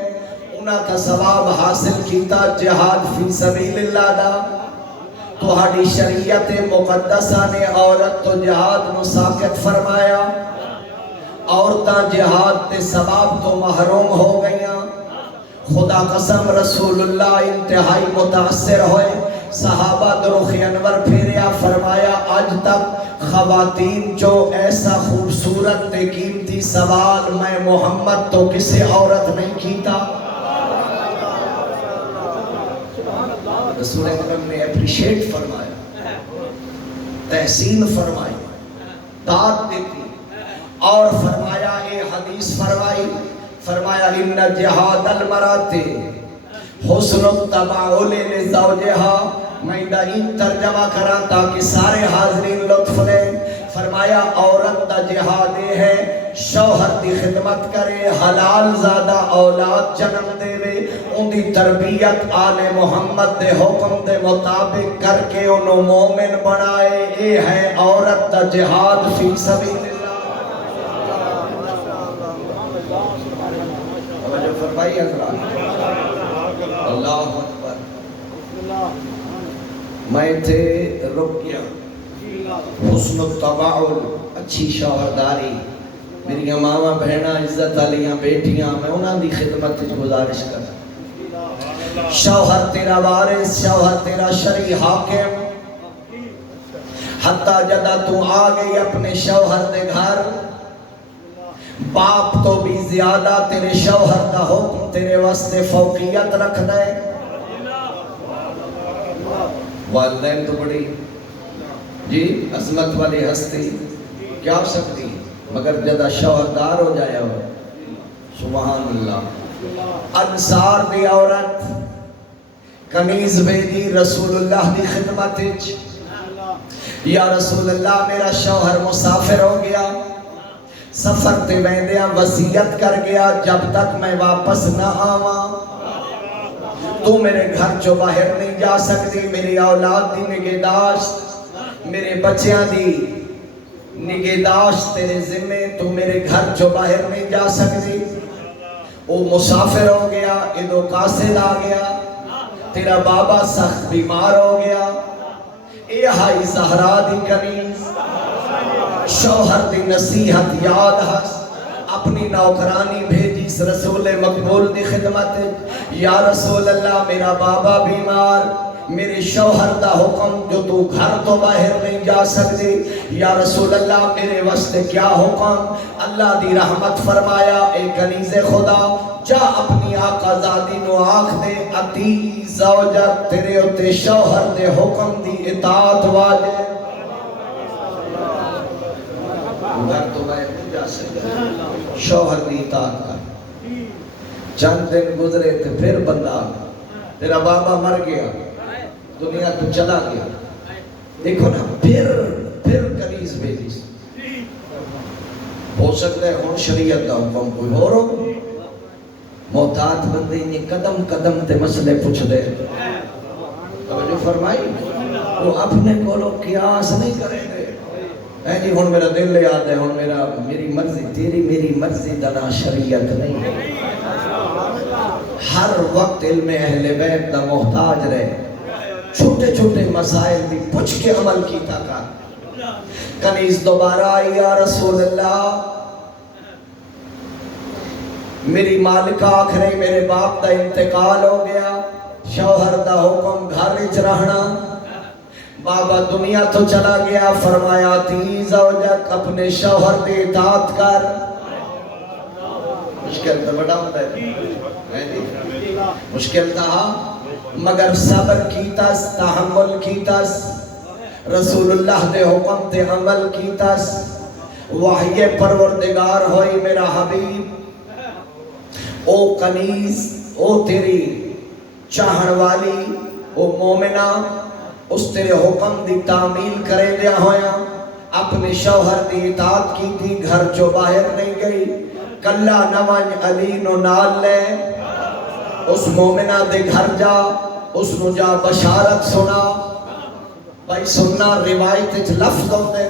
انہاں کا ثواب حاصل کیتا جہاد فی سبیل اللہ دا تو ہاڑی شریعت مقدسہ نے عورت تو جہاد نو ساکت فرمایا عورتاں جہاد تے ثواب تو محروم ہو گئیاں خدا قسم رسول اللہ انتہائی متاثر ہوئے صحابہ درخ انور پھیریا فرمایا آج تک خواتین جو ایسا خوبصورت تے قیمتی سوال میں محمد تو کسی عورت نہیں کیتا رسول اکرم نے اپریشیٹ فرمایا تحسین فرمائی داد دیتی اور فرمایا اے حدیث فرمایا ان جہاد المرات حسن التباعل لزوجہا میں دائیں ترجمہ کرا تاکہ سارے حاضرین لطف لیں فرمایا عورت دا جہاد ہے شوہر دی خدمت کرے حلال زادہ اولاد جنم دے وے ان دی تربیت آل محمد دے حکم دے مطابق کر کے انہوں مومن بنائے اے ہے عورت دا جہاد فی سبیل فرمائی حضرات اللہ اکبر میں تھے رک گیا حسن التباعل اچھی شوہرداری میری ماما بہنہ عزت علیاں بیٹیاں میں انہاں دی خدمت گزارش کرتا شوہر تیرا وارث شوہر تیرا شرعی حاکم حتیٰ جدہ تو آ گئی اپنے شوہر دے گھر باپ تو بھی زیادہ تیرے شوہر دا حکم تیرے واسطے فوقیت رکھ دے والدین تو بڑی جی عظمت والی ہستی کیا ہو سکتی مگر جدہ شوہردار ہو جائے ہو سبحان اللہ انصار دی عورت کنیز بھیجی رسول اللہ دی خدمت یا رسول اللہ میرا شوہر مسافر ہو گیا سفر تے ویندیاں وصیت کر گیا جب تک میں واپس نہ آواں تو میرے گھر جو باہر نہیں جا سکتی میری اولاد دی نگہداشت میرے بچیاں دی نگہداشت تیرے ذمہ تو میرے گھر جو باہر نہیں جا سکتی وہ مسافر ہو گیا ادو قاصد آ گیا تیرا بابا سخت بیمار ہو گیا اے ہائی زہرا دی کنیز شوہر دی نصیحت یاد ہس اپنی نوکرانی بھیجی اس رسول مقبول دی خدمت یا رسول اللہ میرا بابا بیمار میرے شوہر دا حکم جو تو گھر تو باہر نہیں جا سکتی یا رسول اللہ میرے واسطے کیا حکم اللہ دی رحمت فرمایا اے کنیز خدا جا اپنی آقا زادی نو آنکھ دے اتی زوجت تیرے اتے شوہر دے حکم دی اطاعت واجب گھر تو باہر نہیں جا سکتا شوہر دی اطاعت کر چند دن گزرے تھے پھر بندہ تیرا بابا مر گیا دنیا تو چلا گیا دیکھو نا پھر کنیز بھیجی ہو سکتا ہے ہون شریعت دا حکم کوئی اور ہو محتاط بندے انہیں قدم قدم تے مسئلے پوچھ دے توجہ فرمائی وہ اپنے کولو قیاس نہیں کریں گے اے جی ہون میرا دل یاد ہے ہون میری مرضی تیری میری مرضی دنا شریعت نہیں ہے ہر وقت علم اہل بیت دا محتاج رہے چھوٹے چھوٹے مسائل بھی پوچھ کے عمل کیتا کر کنیز دوبارہ آئی یا رسول اللہ میری مالکہ آخری میرے باپ دا انتقال ہو گیا شوہر دا حکم گھر وچ رہنا بابا دنیا تو چلا گیا فرمایا تی زوجک اپنے شوہر دے اطاعت کر مشکل تو بڑا ہوتا ہے مشکل تھا مگر صبر کیتس تحمل کیتس رسول اللہ دے حکم تے عمل کیتس وحی پروردگار ہوئی میرا حبیب او کنیز او تیری چاہن والی او مومنہ اس تیرے حکم دی تعمیل کرے دیا ہویا اپنے شوہر دی اطاعت کی تھی گھر جو باہر نہیں گئی کلا نوان علی نو نال لے اس مومنہ دے گھر جا اس نو جا بشارت سنا بھائی سننا روایت اچھ لفظ ہوتے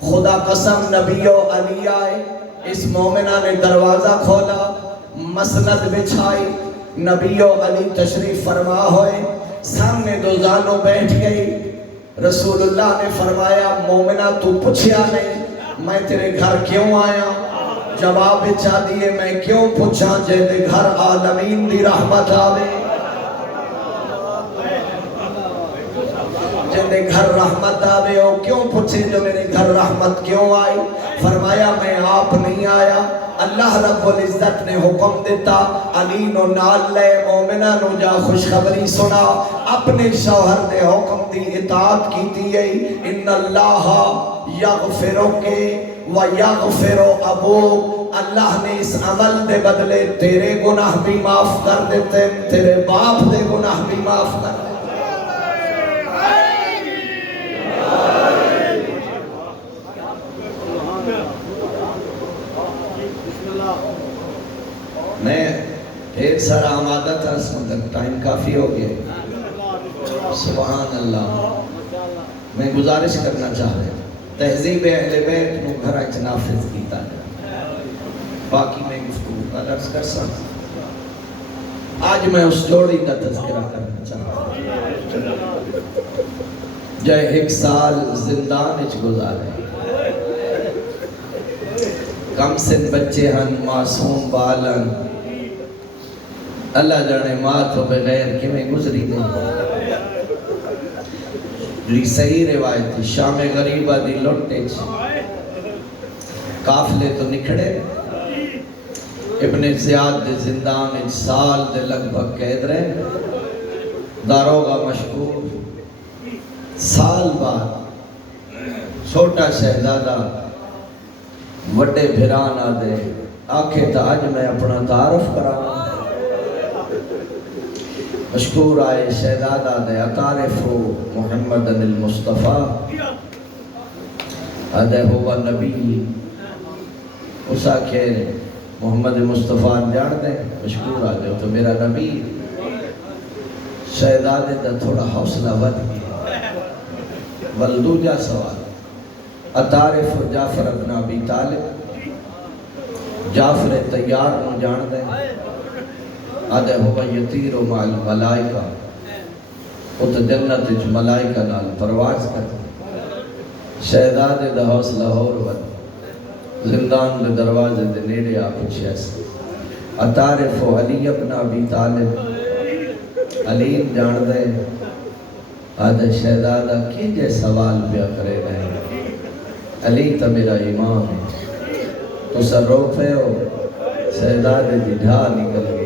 خدا قسم نبیو علی آئے اس مومنہ نے دروازہ کھولا مسند بچھائی نبیو علی تشریف فرما ہوئے سامنے دو زانوں بیٹھ گئی رسول اللہ نے فرمایا مومنہ تو پوچھیا نہیں میں تیرے گھر کیوں آیا جواب چاہ دیئے میں کیوں پوچھا جے دے گھر عالمین دی رحمت آوے جے دے گھر رحمت آوے ہو کیوں پوچھے جو میرے گھر رحمت کیوں آئی فرمایا میں آپ نہیں آیا اللہ رب العزت نے حکم دیتا علی نو نال لے مومنہ نو جا خوشخبری سنا اپنے شوہر دے حکم دی اطاعت کیتی ہے ان اللہ یغفرو کے وَيَغْفِرُ أَبُوكَ اللہ نے اس عمل دے بدلے تیرے گناہ بھی معاف کر دیتے تیرے باپ دے گناہ بھی معاف کر دیتے میں ڈھیر سارا آمادہ تھا سمجھ ٹائم کافی ہو گیا سبحان اللہ میں گزارش کرنا چاہ رہا ہوں تہذیب اہل بیت نو گھر اچ نافذ کیتا ہے باقی میں گفتگو کا درس کر سکتا آج میں اس جوڑی کا تذکرہ کرنا چاہتا ہوں جو ایک سال زندان اچ گزارے کم سن بچے ہن معصوم بالن اللہ جانے ماں تو بغیر کہ میں گزری نہیں لی صحیح روایت تھی شام غریبہ دی لوٹے قافلے تو نکھڑے ابن زیاد دے زندان سال دے لگ بھگ قید رہے داروغہ مشکور سال بعد چھوٹا شہزادہ وڈے بھران آدھے آکھے تا آج میں اپنا تعارف کرانا مشکور آئے شہزادہ دے اتعارفو محمد المصطفیٰ ادھے ہوا نبی اسا کہ محمد مصطفیٰ جان دے مشکور آدھے تو میرا نبی شہزادے دا تھوڑا حوصلہ ود گیا ولدو جا سوال اتعارف جعفر ابن ابی طالب جعفر تیار نو جان دے آدھے ہوا یطیر مع الملائکہ ات جنت اچ ملائکہ نال پرواز کرتے شہزادے دا حوصلہ اور ود زندان دے دروازے دے نیڑے آ پچھے سے اتعارف علی ابن ابی طالب علی جان دے آدھے شہزادہ کی جے سوال پیا کرے رہے علی تا میرا امام ہے تو سر روپے ہو شہزادے دی ڈھا نکل گئی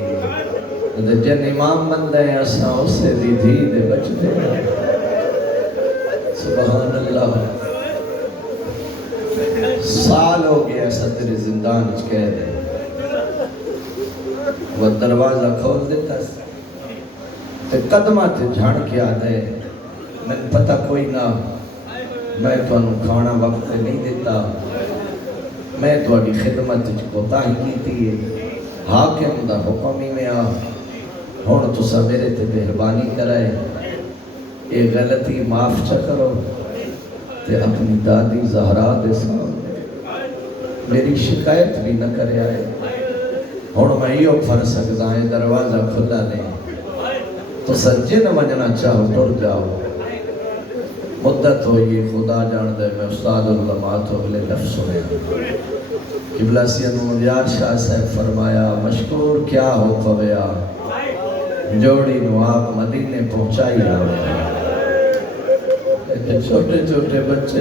جن امام بندے ہیں اساں اسے دی دھی دے بچتے ہیں سبحان اللہ سال ہو گیا صدر زندان اچ کہہ دے وہ دروازہ کھول دیتا تے قدمہ تے جھڑ کے آدھے میں پتہ کوئی نہ میں تو انہوں کھانا وقت نہیں دیتا میں تو اڈی خدمت اچ کوتاہی کیتی ہے حاکم دا حکمی میں آ ہون تو سا میرے تے مہربانی کرائے یہ غلطی معاف چا کرو تے اپنی دادی زہرا دے سامنے میری شکایت بھی نہ کرے آئے ہون میں یہ پھر سکتا ہے دروازہ کھلا نہیں تو سجن منجنا چاہو ٹر جاؤ مدت ہوئی خدا جان دے میں استاد علماء تو اگلے لفظ سنے قبلہ سینو یار شاہ صاحب فرمایا مشکور کیا ہو پویا جوڑی نو آپ مدینے پہنچائی رہے چھوٹے چھوٹے بچے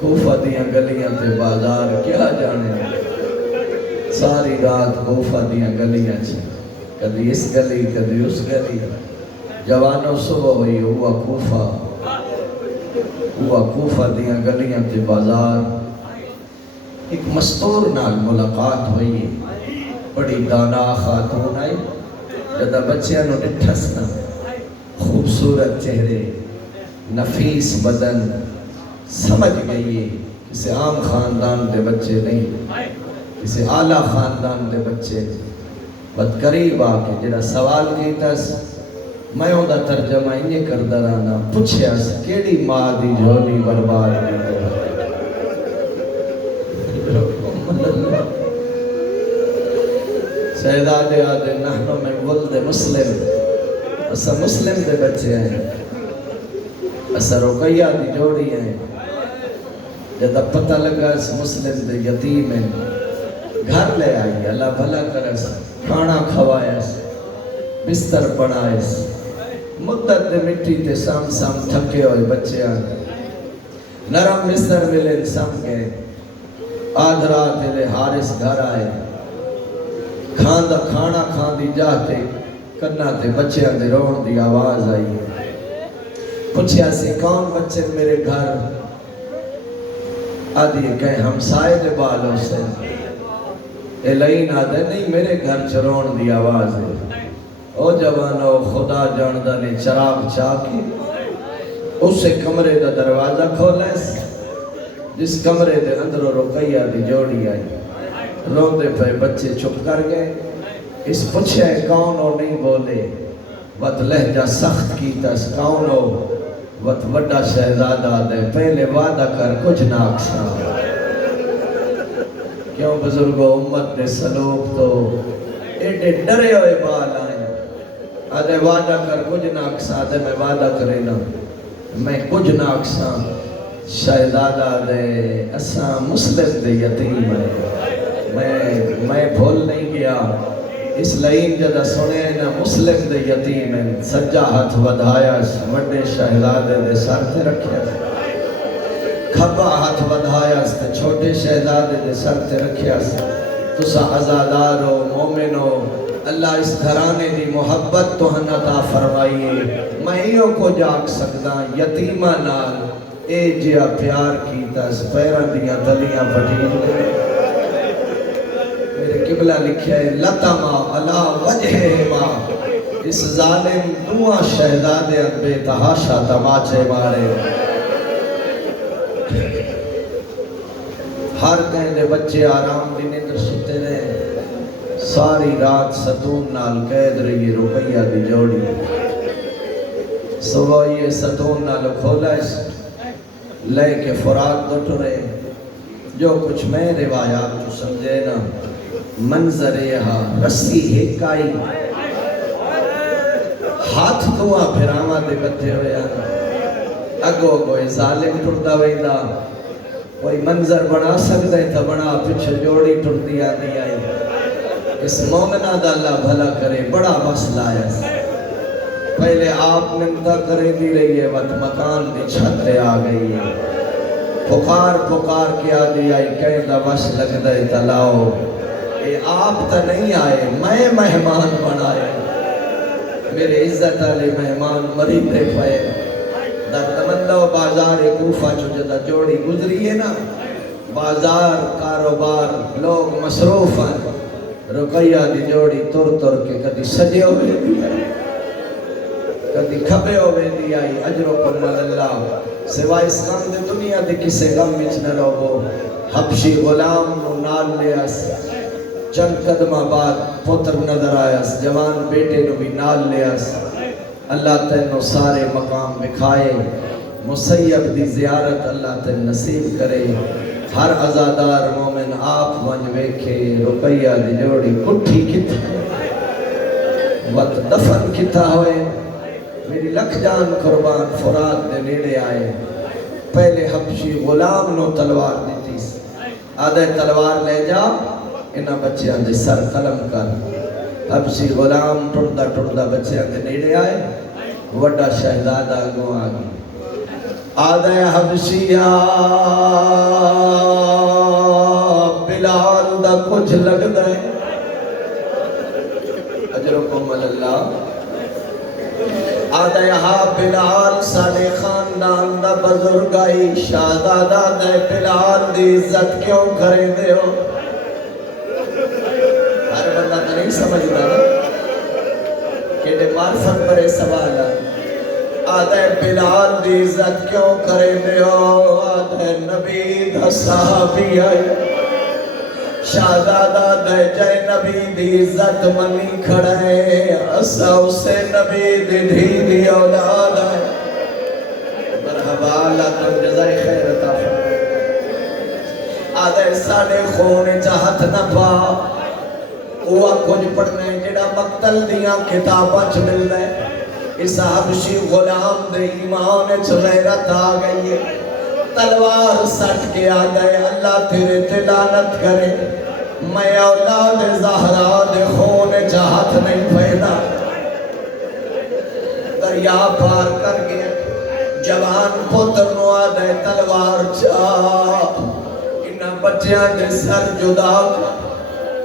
کوفہ دیاں گلیاں تے بازار کیا جانے ساری رات کوفہ دیاں گلیاں چھے کدی اس گلی کدی اس گلی جوانوں صبح ہوئی ہوا کوفہ دیاں گلیاں تے بازار ایک مستور نال ملاقات ہوئی بڑی دانا خاتون آئی جدہ بچیاں نو ڈٹھسنا خوبصورت چہرے نفیس بدن سمجھ گئی کسی عام خاندان دے بچے نہیں اسے اعلیٰ خاندان دے بچے بد قریب آ کے جڑا سوال کیتا میں اوندا ترجمہ انہیں کردا رہنا پوچھیا کیڑی ماں دی جھولی برباد کیتے شہزادے آدھے نحنو میں ولد مسلم اسا مسلم دے بچے ہیں اسا رقیہ دی جوڑی ہیں جدہ پتہ لگا اس مسلم دے یتیم ہیں گھر لے آئی اللہ بھلا کرس کھانا کھوائس بستر بنائس مدت دے مٹی تے سام سام تھکے ہوئے بچے آنے نرم بستر ملے سام گئے آدھ رات لے حارس گھر آئے کھانا کھاندی جاتے کرنا تے بچے آنے رون دی آواز آئی پوچھیا سے کون بچے میرے گھر آدھی کہیں ہمسائے دے بالوں سے الہین آدھے نہیں میرے گھر چرون دی آواز ہے او جوانو خدا جاندہ نے چراغ چاکی اسے کمرے دا دروازہ کھولے جس کمرے دے اندر رقیہ دی جوڑی آئی روندے پہ بچے چپ کر گئے اس پوچھے کون ہو نہیں بولے وقت لہجہ سخت کی تس کون ہو وقت وڈا شہزادہ دے پہلے وعدہ کر کچھ ناکساں کیوں بزرگو امت دے سلوک تو ایڈے ڈرے ہوئے بال آئیں آدھے وعدہ کر کچھ ناکساں آدھے میں وعدہ کرے نا میں کچھ ناکساں شہزادہ دے اساں مسلم دے یتیم ہے میں بھول نہیں گیا اس لئین جدہ سنے نا مسلم دے یتیم ہے سجا ہاتھ ودھایا وڈے شہزادے دے سر تے رکھیا کھبا ہاتھ ودھایا چھوٹے شہزادے دے سر تے رکھیا تسا عزادارو مومنو اللہ اس گھرانے دی محبت تو ہنتا فرمائیے میں ایو کو جاگ سکدا یتیمہ نال اے جیا پیار کیتا پیران دیاں تلیاں پٹیل گئے میرے قبلہ لکھیا ہے لطمہ علا وجہ ماں اس ظالم دعا شہزادے بے تحاشا تماچے مارے ہر کہیں دے بچے آرام دی نیندر ستے رہے ساری رات ستون نال قید رہی رقیہ دی جوڑی صبح یہ ستون نال کھولا اس لے کے فرات دٹھ رہے جو کچھ میں روایات تو سمجھے نا منظر یہاں رسی ہکائی ہاتھ دعا پھراما دے کتے ہویا اگو کوئی ظالم ٹردہ ویدہ کوئی منظر بنا سکتا ہے تو بنا پچھے جوڑی ٹردی آنی آئی اس مومنہ دا اللہ بھلا کرے بڑا مسئلہ ہے پہلے آپ منتہ کرے دی رہی ہے وقت مکان دی چھتے آ گئی ہے پکار کیا دی آئی کہیں دا وش لگ دے تلاؤ اے آپ تا نہیں آئے میں مہمان بنائے میرے عزت علی مہمان مریدے پائے در تمندو بازار کوفہ جو جدہ جوڑی گزری ہے نا بازار کاروبار لوگ مصروف ہیں رقیہ دی جوڑی تر کے کدی سجے ہوئے دی آئی کدی کھبے ہوئے دی آئی اجرکم اللہ سوائے اسلام دے دنیا دے کسے غم مچ نہ رہو حبشی غلام نو نال لیاس چند قدمہ بعد پتر نظر آیاس جوان بیٹے نو بھی نال لیاس اللہ تینو سارے مقام بکھائے مسیب دی زیارت اللہ تین نصیب کرے ہر عزادار مومن آپ ونج ویکھے رقیہ دی جوڑی کٹھی کتا وقت دفن کتا ہوئے میری لکھ جان قربان فرات دے نیڑے آئے پہلے حبشی غلام نو تلوار دیتی آدھے تلوار لے جا انہاں بچیاں دے سر قلم کر حبشی غلام ٹردہ بچیاں دے نیڑے آئے وڈا شہزادہ گو آگی آدھے حبشیہ بلال دا کچھ لگ دائے اجرکم اللہ آدھے ہاں بلال ساڑے خاندان دا بزرگائی شہزادہ دے بلال دی عزت کیوں کرے دے ہو ہر بندہ تو نہیں سمجھتا نا کہ دے معرفت پر سوال ہے آدھے بلال دی عزت کیوں کرے دے ہو آدھے نبی دا صحابی آئی شہزادہ دے جائے نبی دی عزت منی کھڑے اسا اسے نبی دی دھی دی اولاد ہے مرحبا اللہ تم جزائے خیر عطا فرمائے آدھے ساڑے خون چاہت نہ پا وہ کچھ پڑھنے جڑا مقتل دیاں کتاباں چ مل رہے اس حبشی غلام دے ایمان چ غیرت آ گئی ہے تلوار سٹ کے آ گئے اللہ تیرے تلانت کرے میں اولاد زہرا دے خون چاہت نہیں پہنا دریا پار کر گیا جوان پتر نو آ دے تلوار چاہ انہاں بچیاں دے سر جدا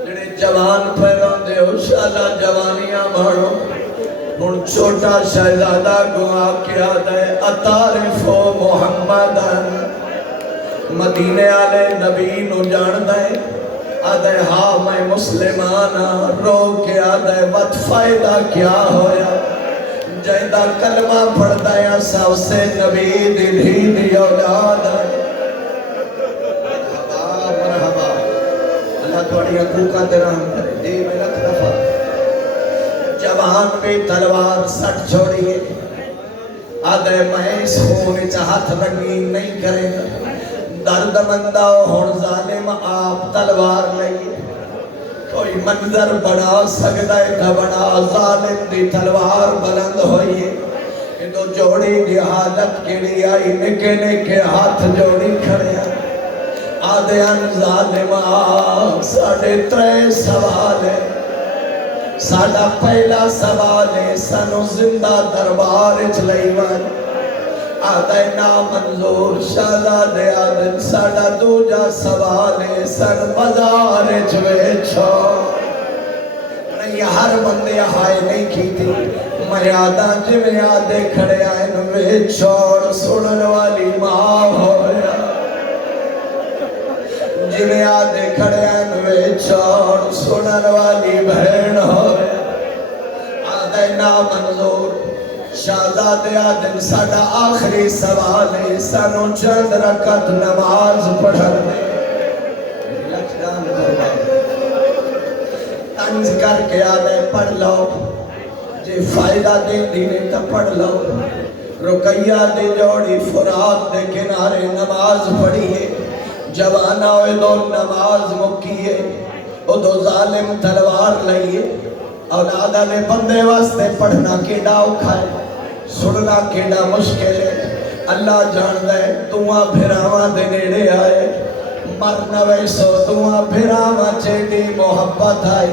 جڑے جوان پھیروں دے اوشالہ جوانیاں مارو ہن چھوٹا شہزادہ گوا کیا دے اتارفو محمدن مدینے آلے نبی نو جان دے آدھے ہاں میں مسلمانا رو کے آدھے وقت فائدہ کیا ہویا جائدہ کلمہ پڑھ دیا سب سے نبی دلی دی اولاد مرحبا اللہ توڑی حقوقہ تیرہم کرے دی میں لکھ دفعہ جوان پہ تلوار سٹ چھوڑیے آدھے میں اس خون چاہت رنگین نہیں کرے گا درد مندہ ہون ظالم آپ تلوار لئیے کوئی منظر بڑا سکتا ہے تھا بڑا ظالم دی تلوار بلند ہوئیے تو جوڑی دی حالت کے لیے آئی نکے نکے ہاتھ جوڑی کھڑے آدھے ان ظالم ساڑھے ترے سوال ہے ساڑھا پہلا سوال ہے سنو زندہ دربار چلائیوان آدھے نامنظور شہزادے آدھن ساڑھا دوجا سوال ہے سن بزار چوے چھو نہیں ہر بندے ہائے نہیں کی تھی میں آدھا جویں آدھے کھڑے آئے نوے چھوڑ سنن والی ماں ہویا جویں آدھے کھڑے آئے نوے چھوڑ سنن والی بہن ہویا آدھے نامنظور شہزادے آدم ساڑھا آخری سوال ہے سنو چند رکعت نماز پڑھر دے تنز کر کے آدھے پڑھ لو جے فائدہ دے دینے تا پڑھ لو رکیہ دے جوڑی فرات دے کنارے نماز پڑھیے جوانا ہوئے دو نماز مکیے او دو ظالم تلوار لئیے اولادہ نے بندے واسطے پڑھنا کیڑا اکھائے سننا کیڑا مشکل ہے اللہ جان دے دعا بھراواں دے نیڑے آئے مرنا ویسو دعا بھراواں چیڑی محبت آئی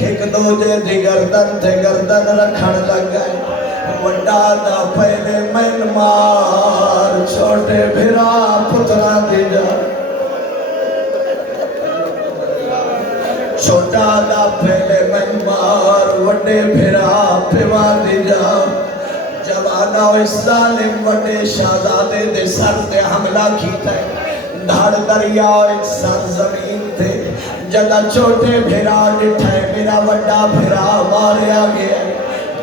ایک دوجے دی گردن تے گردن رکھن لگ گئے وڈا دا پہلے من مار چھوٹے بھرا پترا دی جا چھوٹا دا پہلے من مار وڈے بھرا پیوا دی جا جوانا و اس ظالم وڈے شہزادے دے سر تے حملہ کیتا ہے دھاڑ دریا و ایک سر زمین تے جدا چھوٹے بھیرا ڈٹھائے میرا وڈا بھیرا ماریا گیا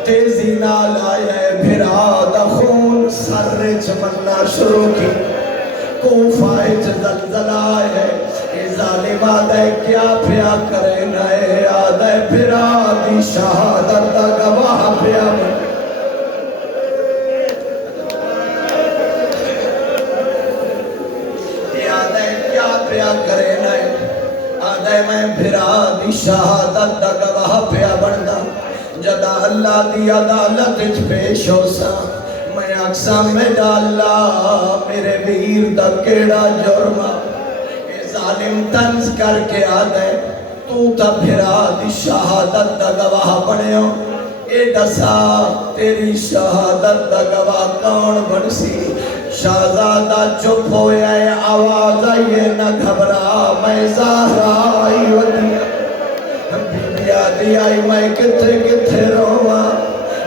تیزی نال آیا ہے بھیرا دا خون سر چمنا شروع کی کوفہ زلزلہ آئے ہے اے ظالم آدھے کیا پیا کرے نئے آدھے بھیرا دی شہادت دا گواہ پیا من کرے نئے آدھے میں بھرا دی شہادت دا گواہ پیا بڑھنا جدا اللہ دی عدالت اچ پیش ہو سا میں اقسام میں ڈالا میرے ویر دا کیڑا جرما اے ظالم تنز کر کے آدھے تو تا بھرا دی شہادت دا گواہ بڑھے ہو اے ڈسا تیری شہادت دا گواہ کون بڑھسی شہزادہ چپ ہویا ہے آواز آئیے نہ گھبرا میں زہرا آئی ودیا بی بی آدھی آئی میں کتھے کتھے روا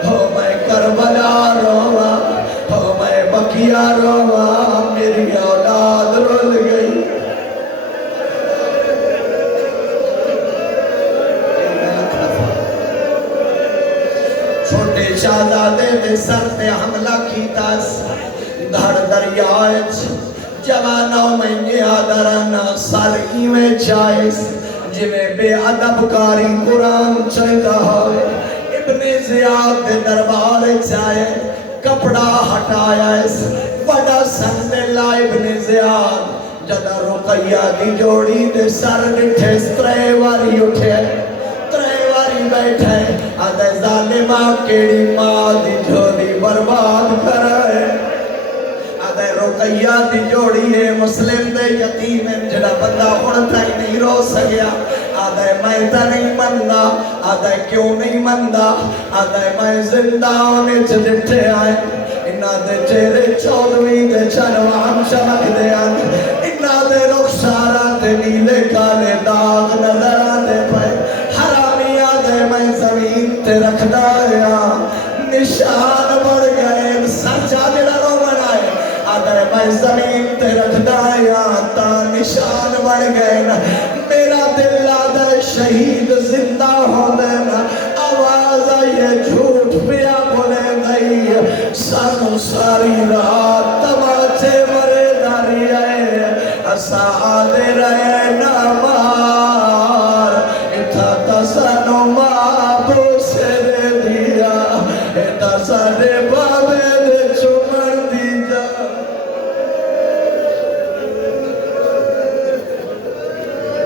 ہو میں کربلا روا ہو میں بقیہ روا میری اولاد رول گئی چھوٹے شہزادے دے سر پہ حملہ کیتا دھڑ دریائچ جوانوں میں نیادرانا سر ایویں چائس جویں بے ادب کاری قرآن چاہتا ہوئے ابن زیاد دے دربار چاہے کپڑا ہٹایا اس وڈا سن لا ابن زیاد جدا رقیہ دی جوڑی دے سر ڈٹھے ترے واری اٹھے ترے واری بیٹھے آدھے ظالمہ کیڑی ماں دی جھولی برباد کرائے آدھے رقیہ دی جوڑی ہے مسلم دے یتیم ہے جڑا بندہ اڑتا ہی نہیں رو سکیا آدھے میں تا نہیں مندہ آدھے کیوں نہیں مندہ آدھے میں زندہ ہونے چلٹے آئے انہا دے چہرے چودویں دے چنوان چمک دے آن انہا دے رخسارہ دے نیلے کالے داغ نظر آدھے پہ حرامی آدھے میں زمین تے رکھ دایا نشان بڑھ گئے سچا جڑا رو بنائے آدھے میں زمین تے رکھ دایا تا نشان بڑھ گئے میرا دل آدھے شہید زندہ ہو دینا آواز آئیے جھوٹ پیا بولے گئی سانو ساری رات تماچے مرے داری آئے اسا آدھے رہے نامار اتھا تا سانو ماں بو سے دے دیا اتھا سانے بار